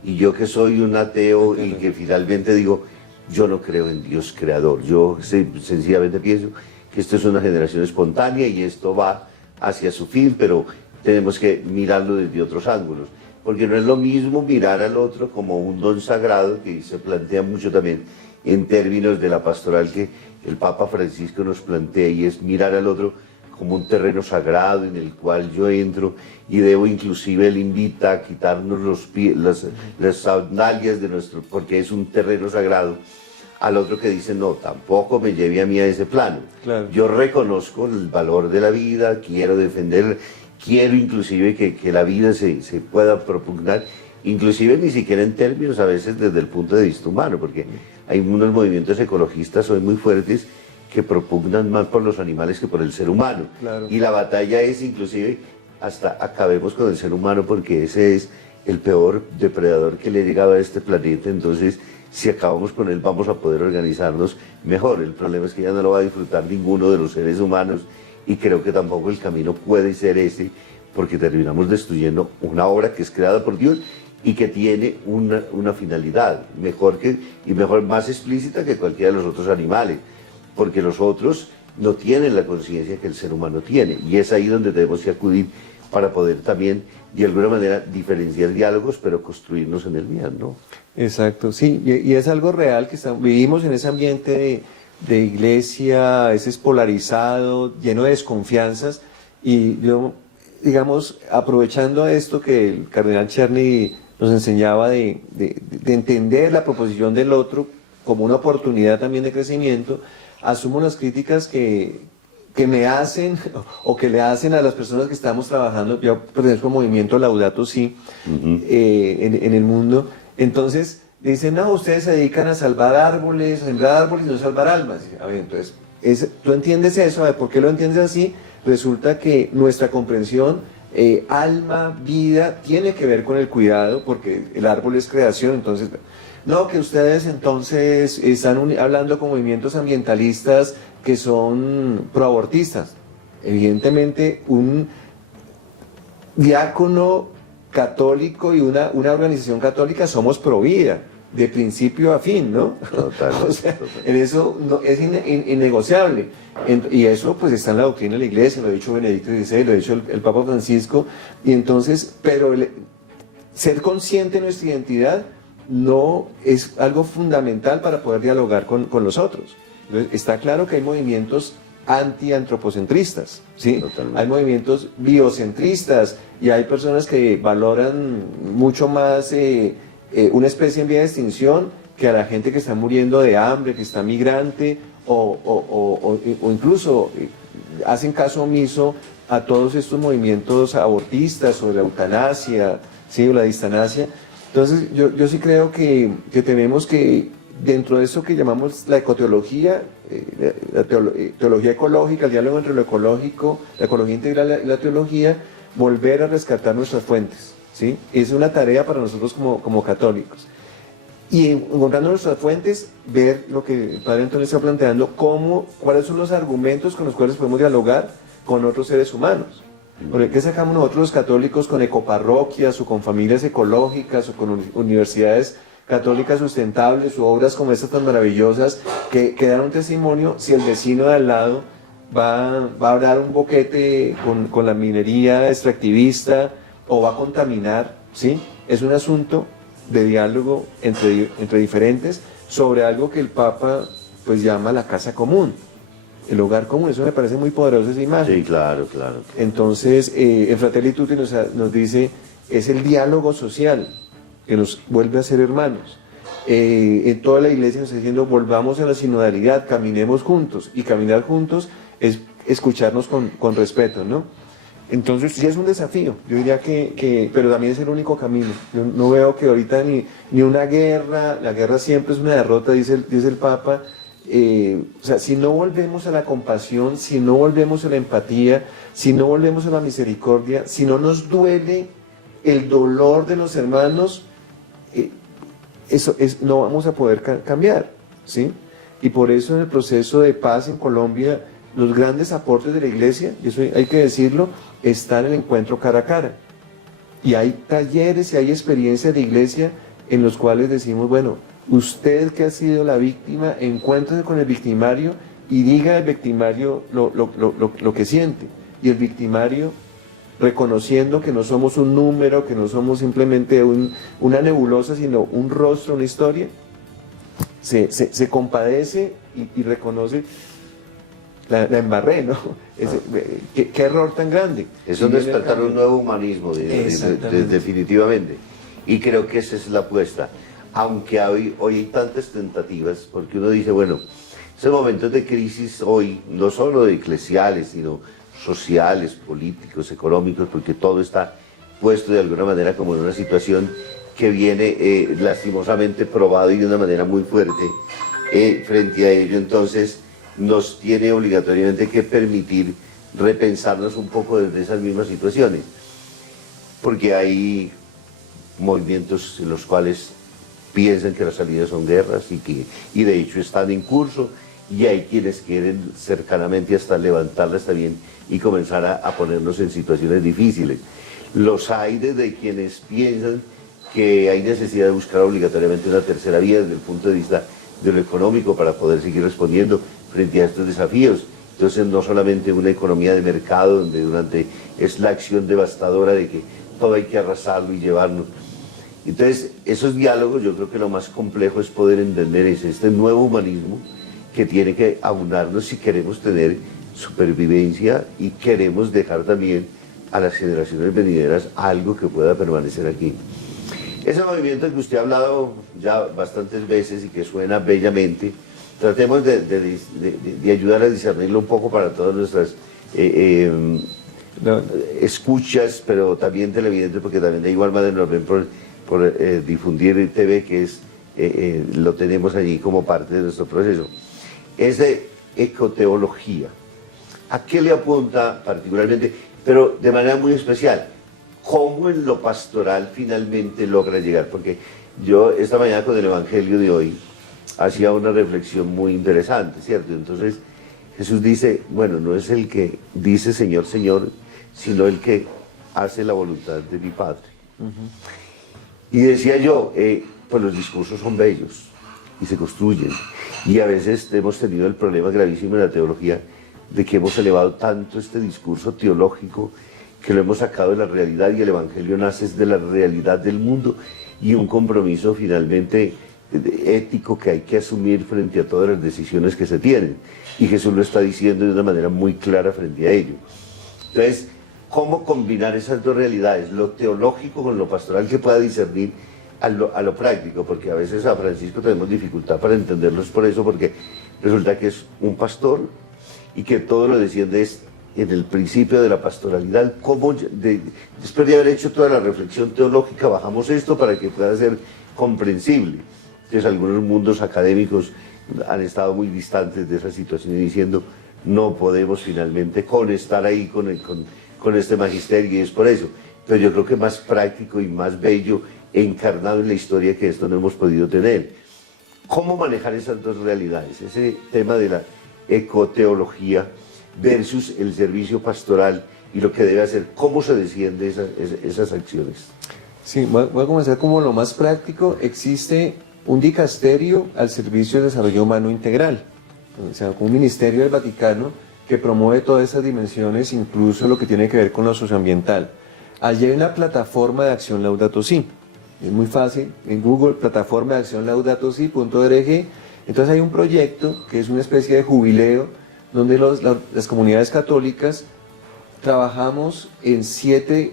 y yo que soy un ateo y que finalmente digo, yo no creo en Dios creador, yo sencillamente pienso que esto es una generación espontánea y esto va hacia su fin, pero tenemos que mirarlo desde otros ángulos, porque no es lo mismo mirar al otro como un don sagrado, que se plantea mucho también en términos de la pastoral que el Papa Francisco nos plantea, y es mirar al otro como un terreno sagrado en el cual yo entro y debo, inclusive él invita a quitarnos los pies, las sandalias de nuestro, porque es un terreno sagrado, al otro que dice, no, tampoco me lleve a mí a ese plano. Claro. Yo reconozco el valor de la vida, quiero defender, quiero inclusive que la vida se pueda propugnar, inclusive ni siquiera en términos a veces desde el punto de vista humano, porque hay unos movimientos ecologistas hoy muy fuertes que propugnan más por los animales que por el ser humano. Claro. Y la batalla es inclusive hasta acabemos con el ser humano, porque ese es el peor depredador que le ha llegado a este planeta. Entonces, si acabamos con él, vamos a poder organizarnos mejor. El problema es que ya no lo va a disfrutar ninguno de los seres humanos, y creo que tampoco el camino puede ser ese, porque terminamos destruyendo una obra que es creada por Dios y que tiene una finalidad mejor, más explícita que cualquiera de los otros animales, porque los otros no tienen la conciencia que el ser humano tiene, y es ahí donde tenemos que acudir para poder también, de alguna manera, diferenciar diálogos, pero construirnos en el bien, ¿no? Exacto, sí, y es algo real que vivimos en ese ambiente de iglesia, a veces polarizado, lleno de desconfianzas, y yo, digamos, aprovechando esto que el cardenal Czerny nos enseñaba de entender la proposición del otro como una oportunidad también de crecimiento, asumo las críticas que me hacen o que le hacen a las personas que estamos trabajando. Yo pertenezco al movimiento Laudato Si en el mundo. Entonces dicen, no, ustedes se dedican a salvar árboles, a sembrar árboles y no salvar almas. A ver, entonces, ¿tú entiendes eso? A ver, ¿por qué lo entiendes así? Resulta que nuestra comprensión, alma, vida, tiene que ver con el cuidado, porque el árbol es creación. Entonces, no, que ustedes entonces están hablando con movimientos ambientalistas que son proabortistas. Evidentemente, un diácono católico y una organización católica somos pro vida, de principio a fin, ¿no? Totalmente, O sea, totalmente. en eso es innegociable. Y eso pues está en la doctrina de la Iglesia, lo ha dicho Benedicto XVI, lo ha dicho el Papa Francisco. Y entonces, pero ser consciente de nuestra identidad no es algo fundamental para poder dialogar con los otros. Entonces, está claro que hay movimientos anti-antropocentristas, ¿sí? Totalmente. Hay movimientos biocentristas y hay personas que valoran mucho más una especie en vía de extinción que a la gente que está muriendo de hambre, que está migrante, o incluso hacen caso omiso a todos estos movimientos abortistas sobre la eutanasia, ¿sí? O la distanasia. Entonces yo sí creo que tenemos que, dentro de eso que llamamos la ecoteología, la teología ecológica, el diálogo entre lo ecológico, la ecología integral y la teología, volver a rescatar nuestras fuentes, ¿sí? Es una tarea para nosotros como católicos. Y encontrando nuestras fuentes, ver lo que el Padre Antonio está planteando, cuáles son los argumentos con los cuales podemos dialogar con otros seres humanos. Porque ¿qué sacamos nosotros los católicos con ecoparroquias o con familias ecológicas o con universidades católicas sustentables o obras como estas tan maravillosas que dan un testimonio si el vecino de al lado va a dar un boquete con la minería extractivista o va a contaminar, ¿sí? Es un asunto de diálogo entre diferentes sobre algo que el Papa pues llama la casa común, el hogar común. Eso me parece muy poderoso, esa imagen. Sí, claro, claro. Entonces, en Fratelli Tutti nos dice, es el diálogo social que nos vuelve a ser hermanos. en toda la iglesia nos está diciendo volvamos a la sinodalidad, caminemos juntos, y caminar juntos es escucharnos con respeto, ¿no? Entonces sí es un desafío, yo diría pero también es el único camino. Yo no veo que ahorita ni una guerra, la guerra siempre es una derrota, dice el Papa. O sea, si no volvemos a la compasión, si no volvemos a la empatía, si no volvemos a la misericordia, si no nos duele el dolor de los hermanos, no vamos a poder cambiar, ¿sí? Y por eso en el proceso de paz en Colombia, los grandes aportes de la iglesia, y eso hay que decirlo, están en el encuentro cara a cara. Y hay talleres y hay experiencias de iglesia en los cuales decimos, bueno, usted que ha sido la víctima, encuéntrese con el victimario y diga al victimario lo que siente. Y el victimario, reconociendo que no somos un número, que no somos simplemente una nebulosa, sino un rostro, una historia, se compadece y reconoce, la embarré, ¿no? ¿Qué error tan grande? Es un despertar un nuevo humanismo, definitivamente. Y creo que esa es la apuesta. Aunque hoy hay tantas tentativas, porque uno dice, bueno, esos momentos de crisis hoy, no solo eclesiales, sino sociales, políticos, económicos, porque todo está puesto de alguna manera como en una situación que viene lastimosamente probado y de una manera muy fuerte frente a ello. Entonces nos tiene obligatoriamente que permitir repensarnos un poco desde esas mismas situaciones, porque hay movimientos en los cuales piensan que las salidas son guerras y de hecho están en curso, y hay quienes quieren cercanamente hasta levantarlas también y comenzar a ponernos en situaciones difíciles. Los hay desde quienes piensan que hay necesidad de buscar obligatoriamente una tercera vía desde el punto de vista de lo económico para poder seguir respondiendo frente a estos desafíos. Entonces no solamente una economía de mercado donde es la acción devastadora de que todo hay que arrasarlo y llevarnos. Entonces esos diálogos, yo creo que lo más complejo es poder entender este nuevo humanismo que tiene que aunarnos si queremos tener supervivencia y queremos dejar también a las generaciones venideras algo que pueda permanecer aquí. Ese movimiento que usted ha hablado ya bastantes veces y que suena bellamente, tratemos de ayudar a discernirlo un poco para todas nuestras escuchas, pero también televidentes, porque también de igual manera nos ven por difundir TV, que lo tenemos allí como parte de nuestro proceso. Es de ecoteología. ¿A qué le apunta particularmente? Pero de manera muy especial, ¿cómo en lo pastoral finalmente logra llegar? Porque yo esta mañana con el Evangelio de hoy hacía una reflexión muy interesante, ¿cierto? Entonces Jesús dice, bueno, no es el que dice Señor, Señor, sino el que hace la voluntad de mi Padre. Y decía yo, pues los discursos son bellos y se construyen. Y a veces hemos tenido el problema gravísimo en la teología de que hemos elevado tanto este discurso teológico que lo hemos sacado de la realidad, y el Evangelio nace de la realidad del mundo y un compromiso finalmente ético que hay que asumir frente a todas las decisiones que se tienen. Y Jesús lo está diciendo de una manera muy clara frente a ello. Entonces, ¿cómo combinar esas dos realidades, lo teológico con lo pastoral, que pueda discernir a lo práctico? Porque a veces a Francisco tenemos dificultad para entenderlos por eso, porque resulta que es un pastor y que todo lo desciende es en el principio de la pastoralidad. ¿Cómo después de haber hecho toda la reflexión teológica bajamos esto para que pueda ser comprensible? Entonces algunos mundos académicos han estado muy distantes de esa situación y diciendo no podemos finalmente estar ahí con este magisterio, y es por eso. Pero yo creo que más práctico y más bello encarnado en la historia que esto no hemos podido tener. ¿Cómo manejar esas dos realidades? Ese tema de la ecoteología versus el servicio pastoral y lo que debe hacer, ¿cómo se desciende esas acciones? Sí, voy a comenzar como lo más práctico. Existe un dicasterio al servicio del desarrollo humano integral, o sea, un ministerio del Vaticano que promueve todas esas dimensiones, incluso lo que tiene que ver con lo socioambiental. Allí hay una plataforma de acción Laudato Si. Es muy fácil, en Google, plataforma de acción laudatosi.org. Entonces hay un proyecto que es una especie de jubileo donde las comunidades católicas trabajamos en 7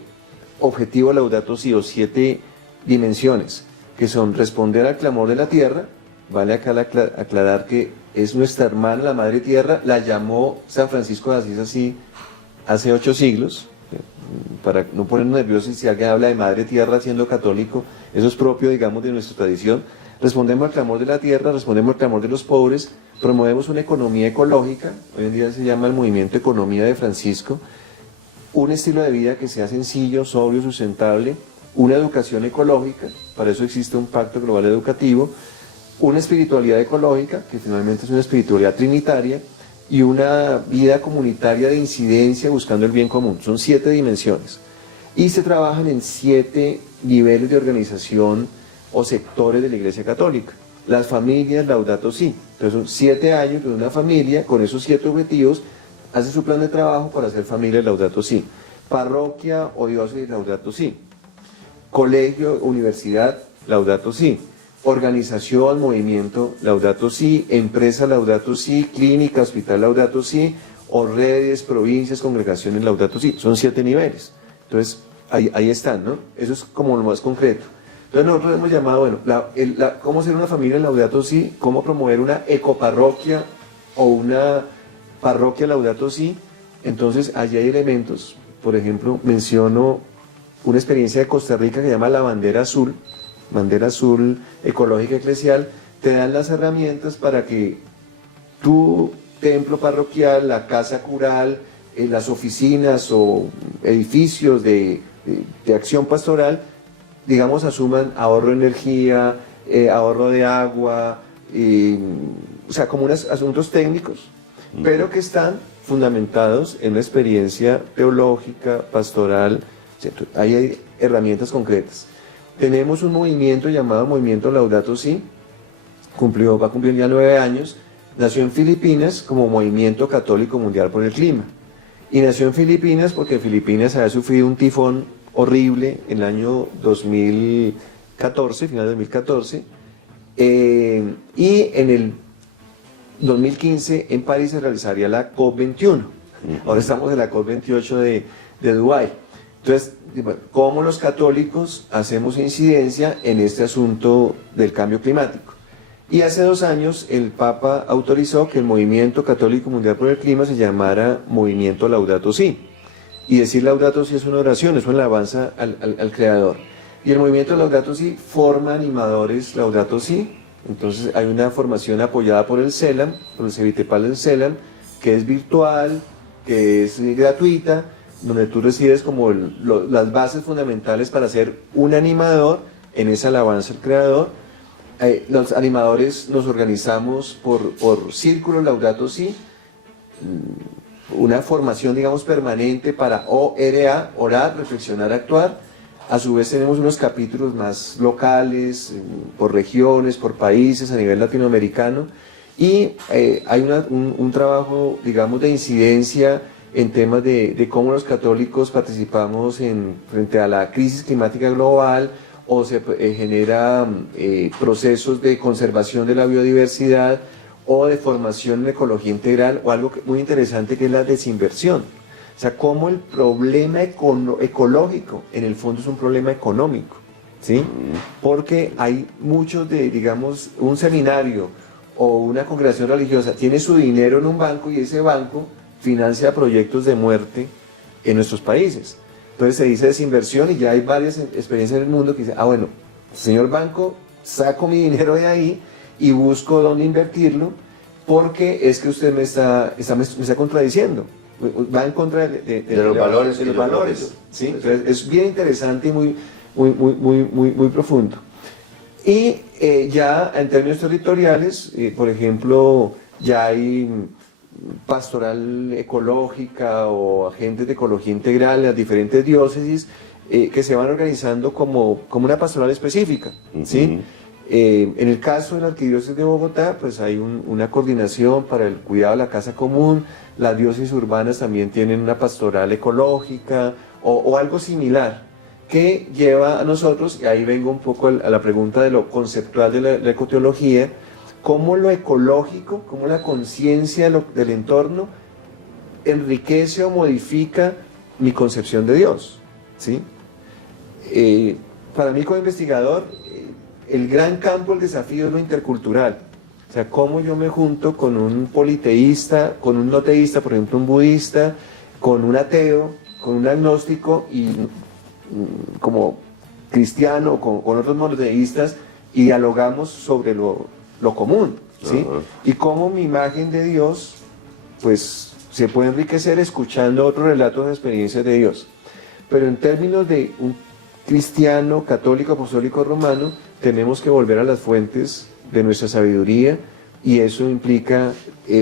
objetivos Laudato Si, o 7 dimensiones. que son responder al clamor de la tierra. Vale acá aclarar que es nuestra hermana, la Madre Tierra, la llamó San Francisco de Asís así hace 8 siglos, para no ponernos nerviosos si alguien habla de Madre Tierra siendo católico, eso es propio, digamos, de nuestra tradición. Respondemos al clamor de la tierra, respondemos al clamor de los pobres, promovemos una economía ecológica, hoy en día se llama el movimiento Economía de Francisco, un estilo de vida que sea sencillo, sobrio, sustentable, una educación ecológica, para eso existe un pacto global educativo, una espiritualidad ecológica, que finalmente es una espiritualidad trinitaria, y una vida comunitaria de incidencia buscando el bien común. Son 7 dimensiones. Y se trabajan en 7 niveles de organización o sectores de la Iglesia Católica. Las familias, Laudato Si. Entonces son 7 años de una familia, con esos 7 objetivos, hace su plan de trabajo para hacer familia, Laudato Si. Parroquia o diócesis, Laudato Si. Colegio, universidad, Laudato Si. Organización, movimiento, Laudato Si. Empresa, Laudato Si. Clínica, hospital, Laudato Si. O redes, provincias, congregaciones, Laudato Si. Son 7 niveles. Entonces, ahí están, ¿no? Eso es como lo más concreto. Entonces nosotros hemos llamado, bueno, cómo ser una familia Laudato Si, cómo promover una ecoparroquia o una parroquia Laudato Si. Entonces, allí hay elementos. Por ejemplo, menciono una experiencia de Costa Rica que se llama la bandera azul ecológica eclesial. Te dan las herramientas para que tu templo parroquial, la casa cural, las oficinas o edificios de acción pastoral, digamos, asuman ahorro de energía, ahorro de agua, o sea, como unos asuntos técnicos, pero que están fundamentados en una experiencia teológica, pastoral. Ahí hay herramientas concretas. Tenemos un movimiento llamado Movimiento Laudato Si, va a cumplir ya 9 años, nació en Filipinas como Movimiento Católico Mundial por el Clima. Y nació en Filipinas porque Filipinas había sufrido un tifón horrible en el año 2014, final de 2014, y en el 2015 en París se realizaría la COP21. Ahora estamos en la COP28 de Dubái. Entonces, ¿cómo los católicos hacemos incidencia en este asunto del cambio climático? Y hace 2 años el Papa autorizó que el Movimiento Católico Mundial por el Clima se llamara Movimiento Laudato Si. Y decir Laudato Si es una oración, es una alabanza al Creador. Y el Movimiento Laudato Si forma animadores Laudato Si. Entonces hay una formación apoyada por el CELAM, por el CEVITEPAL del CELAM, que es virtual, que es gratuita, donde tú recibes como las bases fundamentales para ser un animador en esa alabanza al Creador. Los animadores nos organizamos por círculos Laudato Si, una formación, digamos, permanente para ORA, orar, reflexionar, actuar. A su vez tenemos unos capítulos más locales, por regiones, por países, a nivel latinoamericano, y hay un trabajo, digamos, de incidencia en temas de cómo los católicos participamos frente a la crisis climática global, o se genera procesos de conservación de la biodiversidad, o de formación en ecología integral, o algo muy interesante que es la desinversión. O sea, cómo el problema ecológico en el fondo es un problema económico, ¿sí? Porque hay muchos digamos, un seminario o una congregación religiosa tiene su dinero en un banco y ese banco financia proyectos de muerte en nuestros países. Entonces se dice desinversión y ya hay varias experiencias en el mundo que dicen, bueno, señor banco, saco mi dinero de ahí y busco dónde invertirlo porque es que usted me está contradiciendo. Va en contra de los valores. ¿Sí? Entonces, es bien interesante y muy profundo. Y ya en términos territoriales, por ejemplo, ya hay pastoral ecológica o agentes de ecología integral en las diferentes diócesis que se van organizando como una pastoral específica, ¿sí? En el caso de la Arquidiócesis de Bogotá, pues hay una coordinación para el cuidado de la casa común. Las diócesis urbanas también tienen una pastoral ecológica o algo similar que lleva a nosotros, y ahí vengo un poco a la pregunta de lo conceptual de la ecoteología, cómo lo ecológico, cómo la conciencia del entorno enriquece o modifica mi concepción de Dios, ¿sí? Para mí como investigador, el gran campo, el desafío es lo intercultural. O sea, cómo yo me junto con un politeísta, con un no teísta, por ejemplo, un budista, con un ateo, con un agnóstico y como cristiano, con otros monoteístas, y dialogamos sobre lo común, ¿sí? Y cómo mi imagen de Dios, pues, se puede enriquecer escuchando otros relatos de experiencias de Dios. Pero en términos de un cristiano, católico, apostólico, romano, tenemos que volver a las fuentes de nuestra sabiduría, y eso implica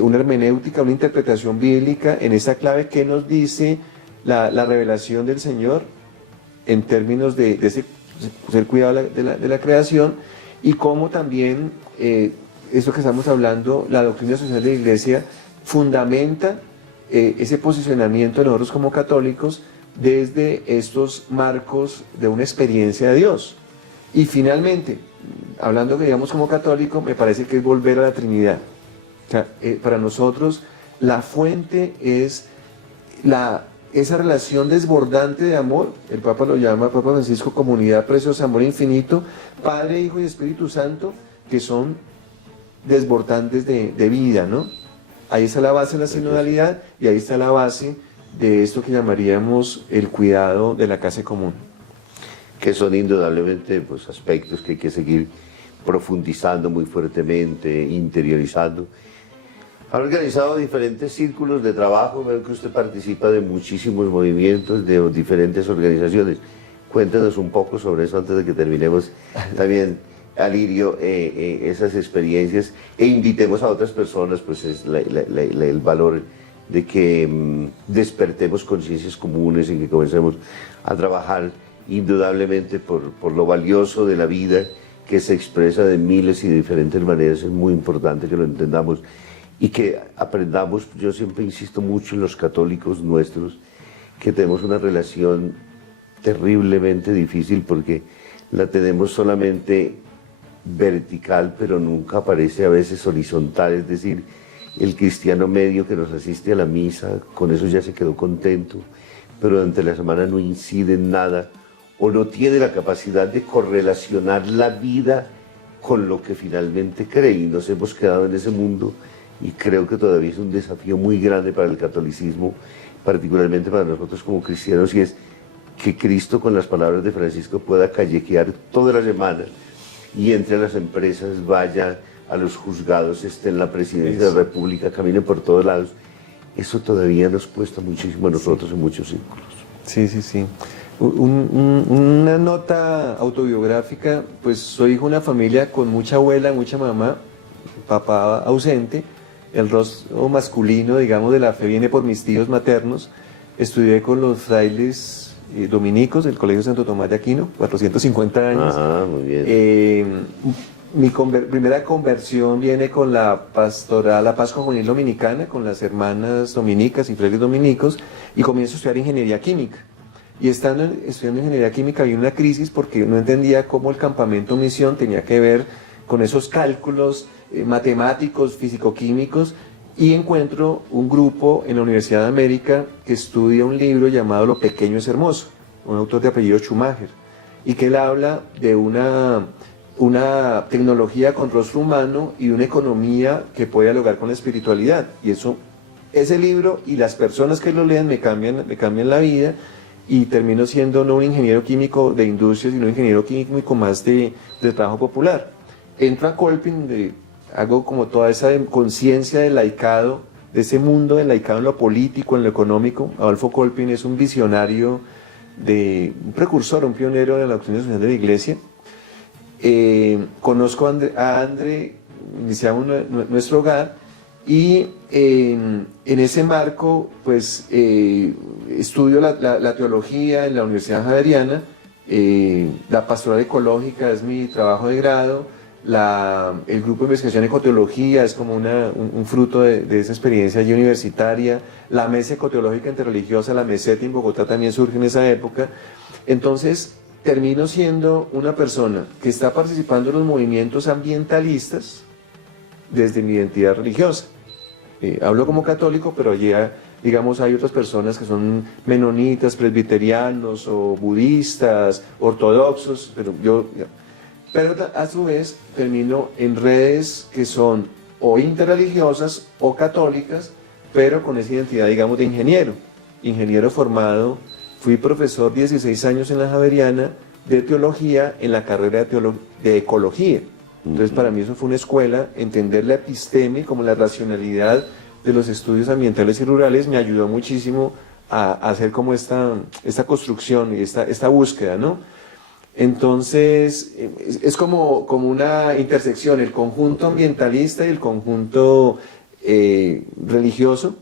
una hermenéutica, una interpretación bíblica en esa clave que nos dice la revelación del Señor en términos de ese ser cuidado de la creación, y cómo también esto que estamos hablando, la doctrina social de la Iglesia fundamenta ese posicionamiento de nosotros como católicos desde estos marcos de una experiencia de Dios. Y finalmente, hablando que digamos como católico, me parece que es volver a la Trinidad. O sea, para nosotros la fuente es esa relación desbordante de amor. El Papa lo llama, Papa Francisco, comunidad preciosa, amor infinito, Padre, Hijo y Espíritu Santo, que son desbordantes de vida, ¿no? Ahí está la base de la sinodalidad, y ahí está la base de esto que llamaríamos el cuidado de la casa común. Que son indudablemente pues, aspectos que hay que seguir profundizando muy fuertemente, interiorizando. Ha organizado diferentes círculos de trabajo, veo que usted participa de muchísimos movimientos, de diferentes organizaciones. Cuéntenos un poco sobre eso antes de que terminemos también, Alirio, esas experiencias, e invitemos a otras personas, pues es el valor de que despertemos conciencias comunes y que comencemos a trabajar indudablemente por lo valioso de la vida, que se expresa de miles y de diferentes maneras. Es muy importante que lo entendamos y que aprendamos. Yo siempre insisto mucho en los católicos nuestros, que tenemos una relación terriblemente difícil porque la tenemos solamente vertical, pero nunca aparece a veces horizontal. Es decir, el cristiano medio que nos asiste a la misa, con eso ya se quedó contento, pero durante la semana no incide en nada, o no tiene la capacidad de correlacionar la vida con lo que finalmente cree, y nos hemos quedado en ese mundo, y creo que todavía es un desafío muy grande para el catolicismo, particularmente para nosotros como cristianos, y es que Cristo, con las palabras de Francisco, pueda callejear toda la semana y entre las empresas, vaya a los juzgados, esté en la presidencia de la República, camine por todos lados. Eso todavía nos cuesta muchísimo a nosotros en muchos círculos. Sí, sí, sí. Una nota autobiográfica, pues soy hijo de una familia con mucha abuela, mucha mamá, papá ausente. El rostro masculino, digamos, de la fe viene por mis tíos maternos. Estudié con los frailes dominicos del Colegio Santo Tomás de Aquino, 450 años. Muy bien. Mi primera conversión viene con la pastoral, la Pascua Juvenil Dominicana, con las hermanas dominicas y frailes dominicos, y comienzo a estudiar ingeniería química. Y estudiando ingeniería química había una crisis porque no entendía cómo el campamento misión tenía que ver con esos cálculos matemáticos, físico-químicos, y encuentro un grupo en la Universidad de América que estudia un libro llamado Lo pequeño es hermoso, un autor de apellido Schumacher, y que él habla de una tecnología con rostro humano y una economía que puede dialogar con la espiritualidad. Y eso, ese libro y las personas que lo leen me cambian la vida, y termino siendo no un ingeniero químico de industria, sino un ingeniero químico más de trabajo popular. Entro a Colpin, hago como toda esa conciencia del laicado, de ese mundo del laicado en lo político, en lo económico. Adolfo Colpin es un visionario, un precursor, un pionero de la doctrina social de la Iglesia. Conozco a André, iniciamos nuestro hogar, y en ese marco pues estudio la teología en la Universidad Javeriana. La pastoral ecológica es mi trabajo de grado. El grupo de investigación ecoteología es como un fruto de esa experiencia allí universitaria. La mesa ecoteológica interreligiosa, la meseta en Bogotá, también surge en esa época. Entonces termino siendo una persona que está participando en los movimientos ambientalistas desde mi identidad religiosa. Hablo como católico, pero ya, digamos, hay otras personas que son menonitas, presbiterianos o budistas, ortodoxos, pero a su vez termino en redes que son o interreligiosas o católicas, pero con esa identidad, digamos, de ingeniero formado. Fui profesor 16 años en la Javeriana de teología en la carrera de ecología. Entonces para mí eso fue una escuela. Entender la episteme como la racionalidad de los estudios ambientales y rurales me ayudó muchísimo a hacer como esta construcción y esta búsqueda, ¿no? Entonces es como una intersección, el conjunto ambientalista y el conjunto religioso,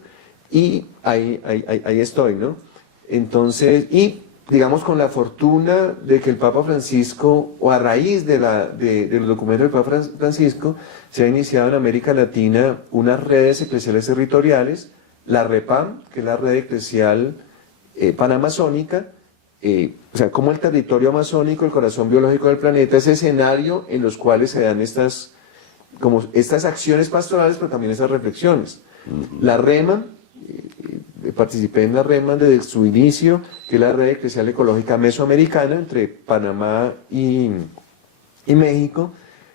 y ahí estoy, ¿no? Entonces, y digamos con la fortuna de que el Papa Francisco, o a raíz de los documentos del Papa Francisco, se ha iniciado en América Latina unas redes eclesiales territoriales, la REPAM, que es la red eclesial panamazónica, o sea, como el territorio amazónico, el corazón biológico del planeta, ese escenario en los cuales se dan estas acciones pastorales, pero también estas reflexiones. La REMA, participé en la REMA desde su inicio, que es la red eclesial ecológica mesoamericana entre Panamá y México.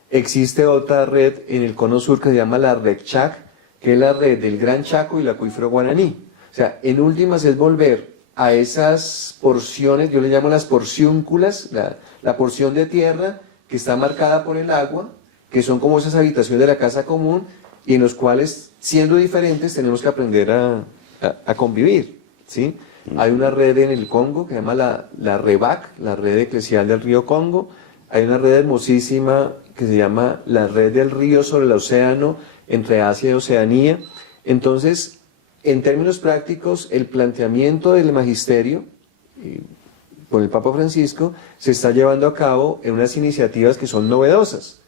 Existe otra red en el cono sur que se llama la RECCHAC, que es la red del Gran Chaco y el acuífero Guaraní. O sea, en últimas es volver a esas porciones, yo le llamo las porciúnculas, la porción de tierra que está marcada por el agua, que son como esas habitaciones de la casa común, y en los cuales, siendo diferentes, tenemos que aprender a convivir, ¿sí? Hay una red en el Congo que se llama la REVAC, la red eclesial del río Congo. Hay una red hermosísima que se llama la red del río sobre el océano, entre Asia y Oceanía. Entonces, en términos prácticos, el planteamiento del magisterio con el Papa Francisco se está llevando a cabo en unas iniciativas que son novedosas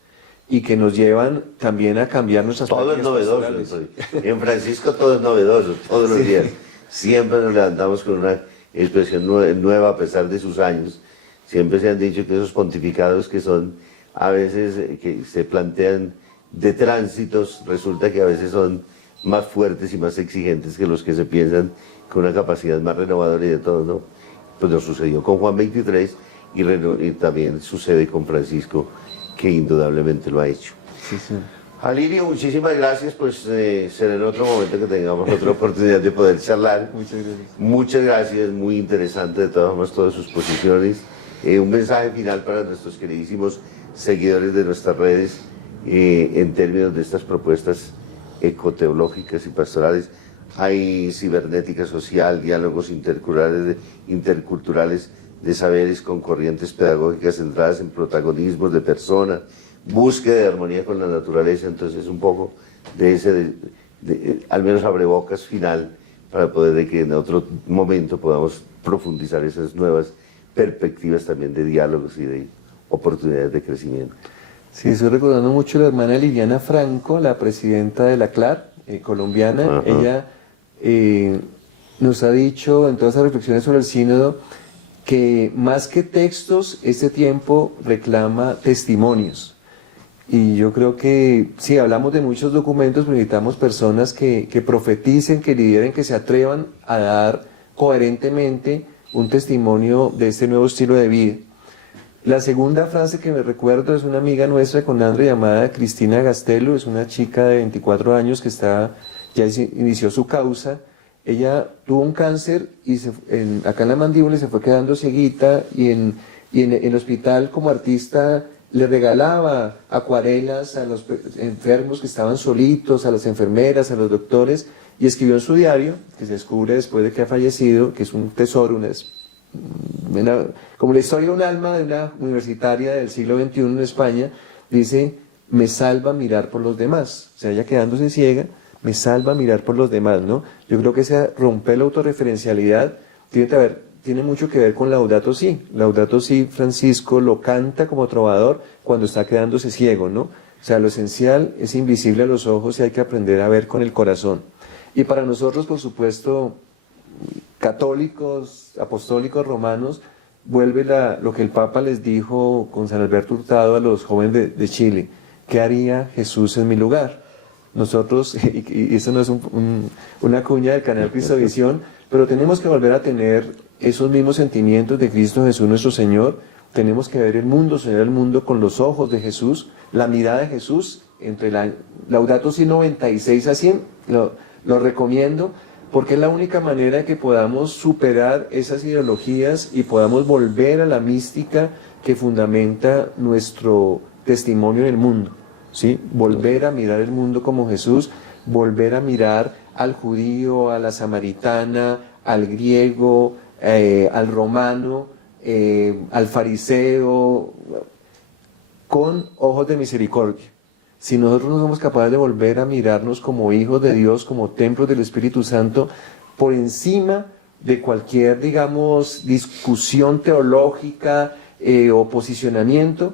y que nos llevan también a cambiar nuestras prácticas. Todo es novedoso. En Francisco todo es novedoso, todos los días. Siempre nos levantamos con una expresión nueva a pesar de sus años. Siempre se han dicho que esos pontificados que son a veces que se plantean de tránsitos, resulta que a veces son más fuertes y más exigentes que los que se piensan con una capacidad más renovadora y de todo, ¿no? Pues nos sucedió con Juan XXIII y también sucede con Francisco, que indudablemente lo ha hecho. Sí, sí. Alirio, muchísimas gracias, pues será en otro momento que tengamos otra oportunidad de poder charlar. Muchas gracias. Muchas gracias, muy interesante de todas formas todas sus posiciones. Un mensaje final para nuestros queridísimos seguidores de nuestras redes en términos de estas propuestas ecoteológicas y pastorales. Hay cibernética social, diálogos interculturales de saberes con corrientes pedagógicas centradas en protagonismos de personas, búsqueda de armonía con la naturaleza. Entonces un poco de ese, al menos abrebocas final, para poder de que en otro momento podamos profundizar esas nuevas perspectivas también de diálogos y de oportunidades de crecimiento. Sí, estoy recordando mucho a la hermana Liliana Franco, la presidenta de la CLAR, colombiana. Ajá. Ella nos ha dicho en todas esas reflexiones sobre el sínodo que más que textos, este tiempo reclama testimonios. Y yo creo que sí, hablamos de muchos documentos, pero necesitamos personas que profeticen, que lideren, que se atrevan a dar coherentemente un testimonio de este nuevo estilo de vida. La segunda frase que me recuerdo es una amiga nuestra con André llamada Cristina Gastelo, es una chica de 24 años que ya inició su causa. Ella tuvo un cáncer y acá en la mandíbula se fue quedando cieguita, y en el hospital como artista le regalaba acuarelas a los enfermos que estaban solitos, a las enfermeras, a los doctores, y escribió en su diario, que se descubre después de que ha fallecido, que es un tesoro, como la historia de un alma de una universitaria del siglo XXI en España. Dice: me salva mirar por los demás. O sea, ella quedándose ciega, me salva mirar por los demás, ¿no? Yo creo que ese romper la autorreferencialidad tiene mucho que ver con Laudato Si. Laudato Si, Francisco lo canta como trovador cuando está quedándose ciego, ¿no? O sea, lo esencial es invisible a los ojos y hay que aprender a ver con el corazón. Y para nosotros, por supuesto, católicos, apostólicos, romanos, vuelve lo que el Papa les dijo con San Alberto Hurtado a los jóvenes de Chile: ¿qué haría Jesús en mi lugar? Nosotros, y eso no es una cuña del canal Cristovisión, pero tenemos que volver a tener esos mismos sentimientos de Cristo Jesús nuestro Señor, tenemos que ver el mundo, soñar el mundo con los ojos de Jesús, la mirada de Jesús, entre la Laudato Si 96 a 100, lo recomiendo, porque es la única manera de que podamos superar esas ideologías y podamos volver a la mística que fundamenta nuestro testimonio en el mundo, ¿sí? Volver a mirar el mundo como Jesús, volver a mirar al judío, a la samaritana, al griego, al romano, al fariseo, con ojos de misericordia. Si nosotros no somos capaces de volver a mirarnos como hijos de Dios, como templos del Espíritu Santo, por encima de cualquier, digamos, discusión teológica o posicionamiento,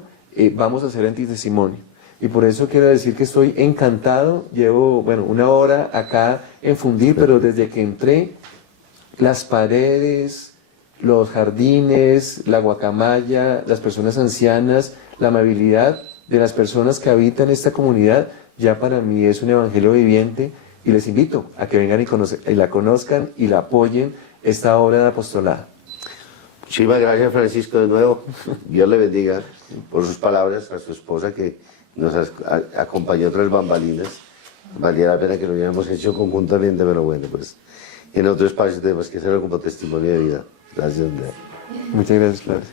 vamos a ser antitestimonio. Y por eso quiero decir que estoy encantado. Llevo, bueno, 1 hora acá en Fundir, pero desde que entré, las paredes, los jardines, la guacamaya, las personas ancianas, la amabilidad de las personas que habitan esta comunidad, ya para mí es un evangelio viviente, y les invito a que vengan y la conozcan y la apoyen, esta obra de apostolado. Muchísimas gracias, Francisco, de nuevo. Dios le bendiga por sus palabras, a su esposa que nos acompañó tras bambalinas. Valía la pena que lo hubiéramos hecho conjuntamente, pero bueno, pues en otro espacio tenemos que hacerlo como testimonio de vida. Gracias, Andrea. Muchas gracias, Claudia.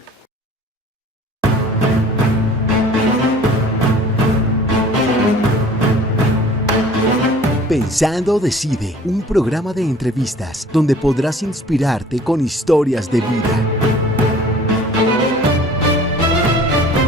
Pensando Decide, un programa de entrevistas donde podrás inspirarte con historias de vida.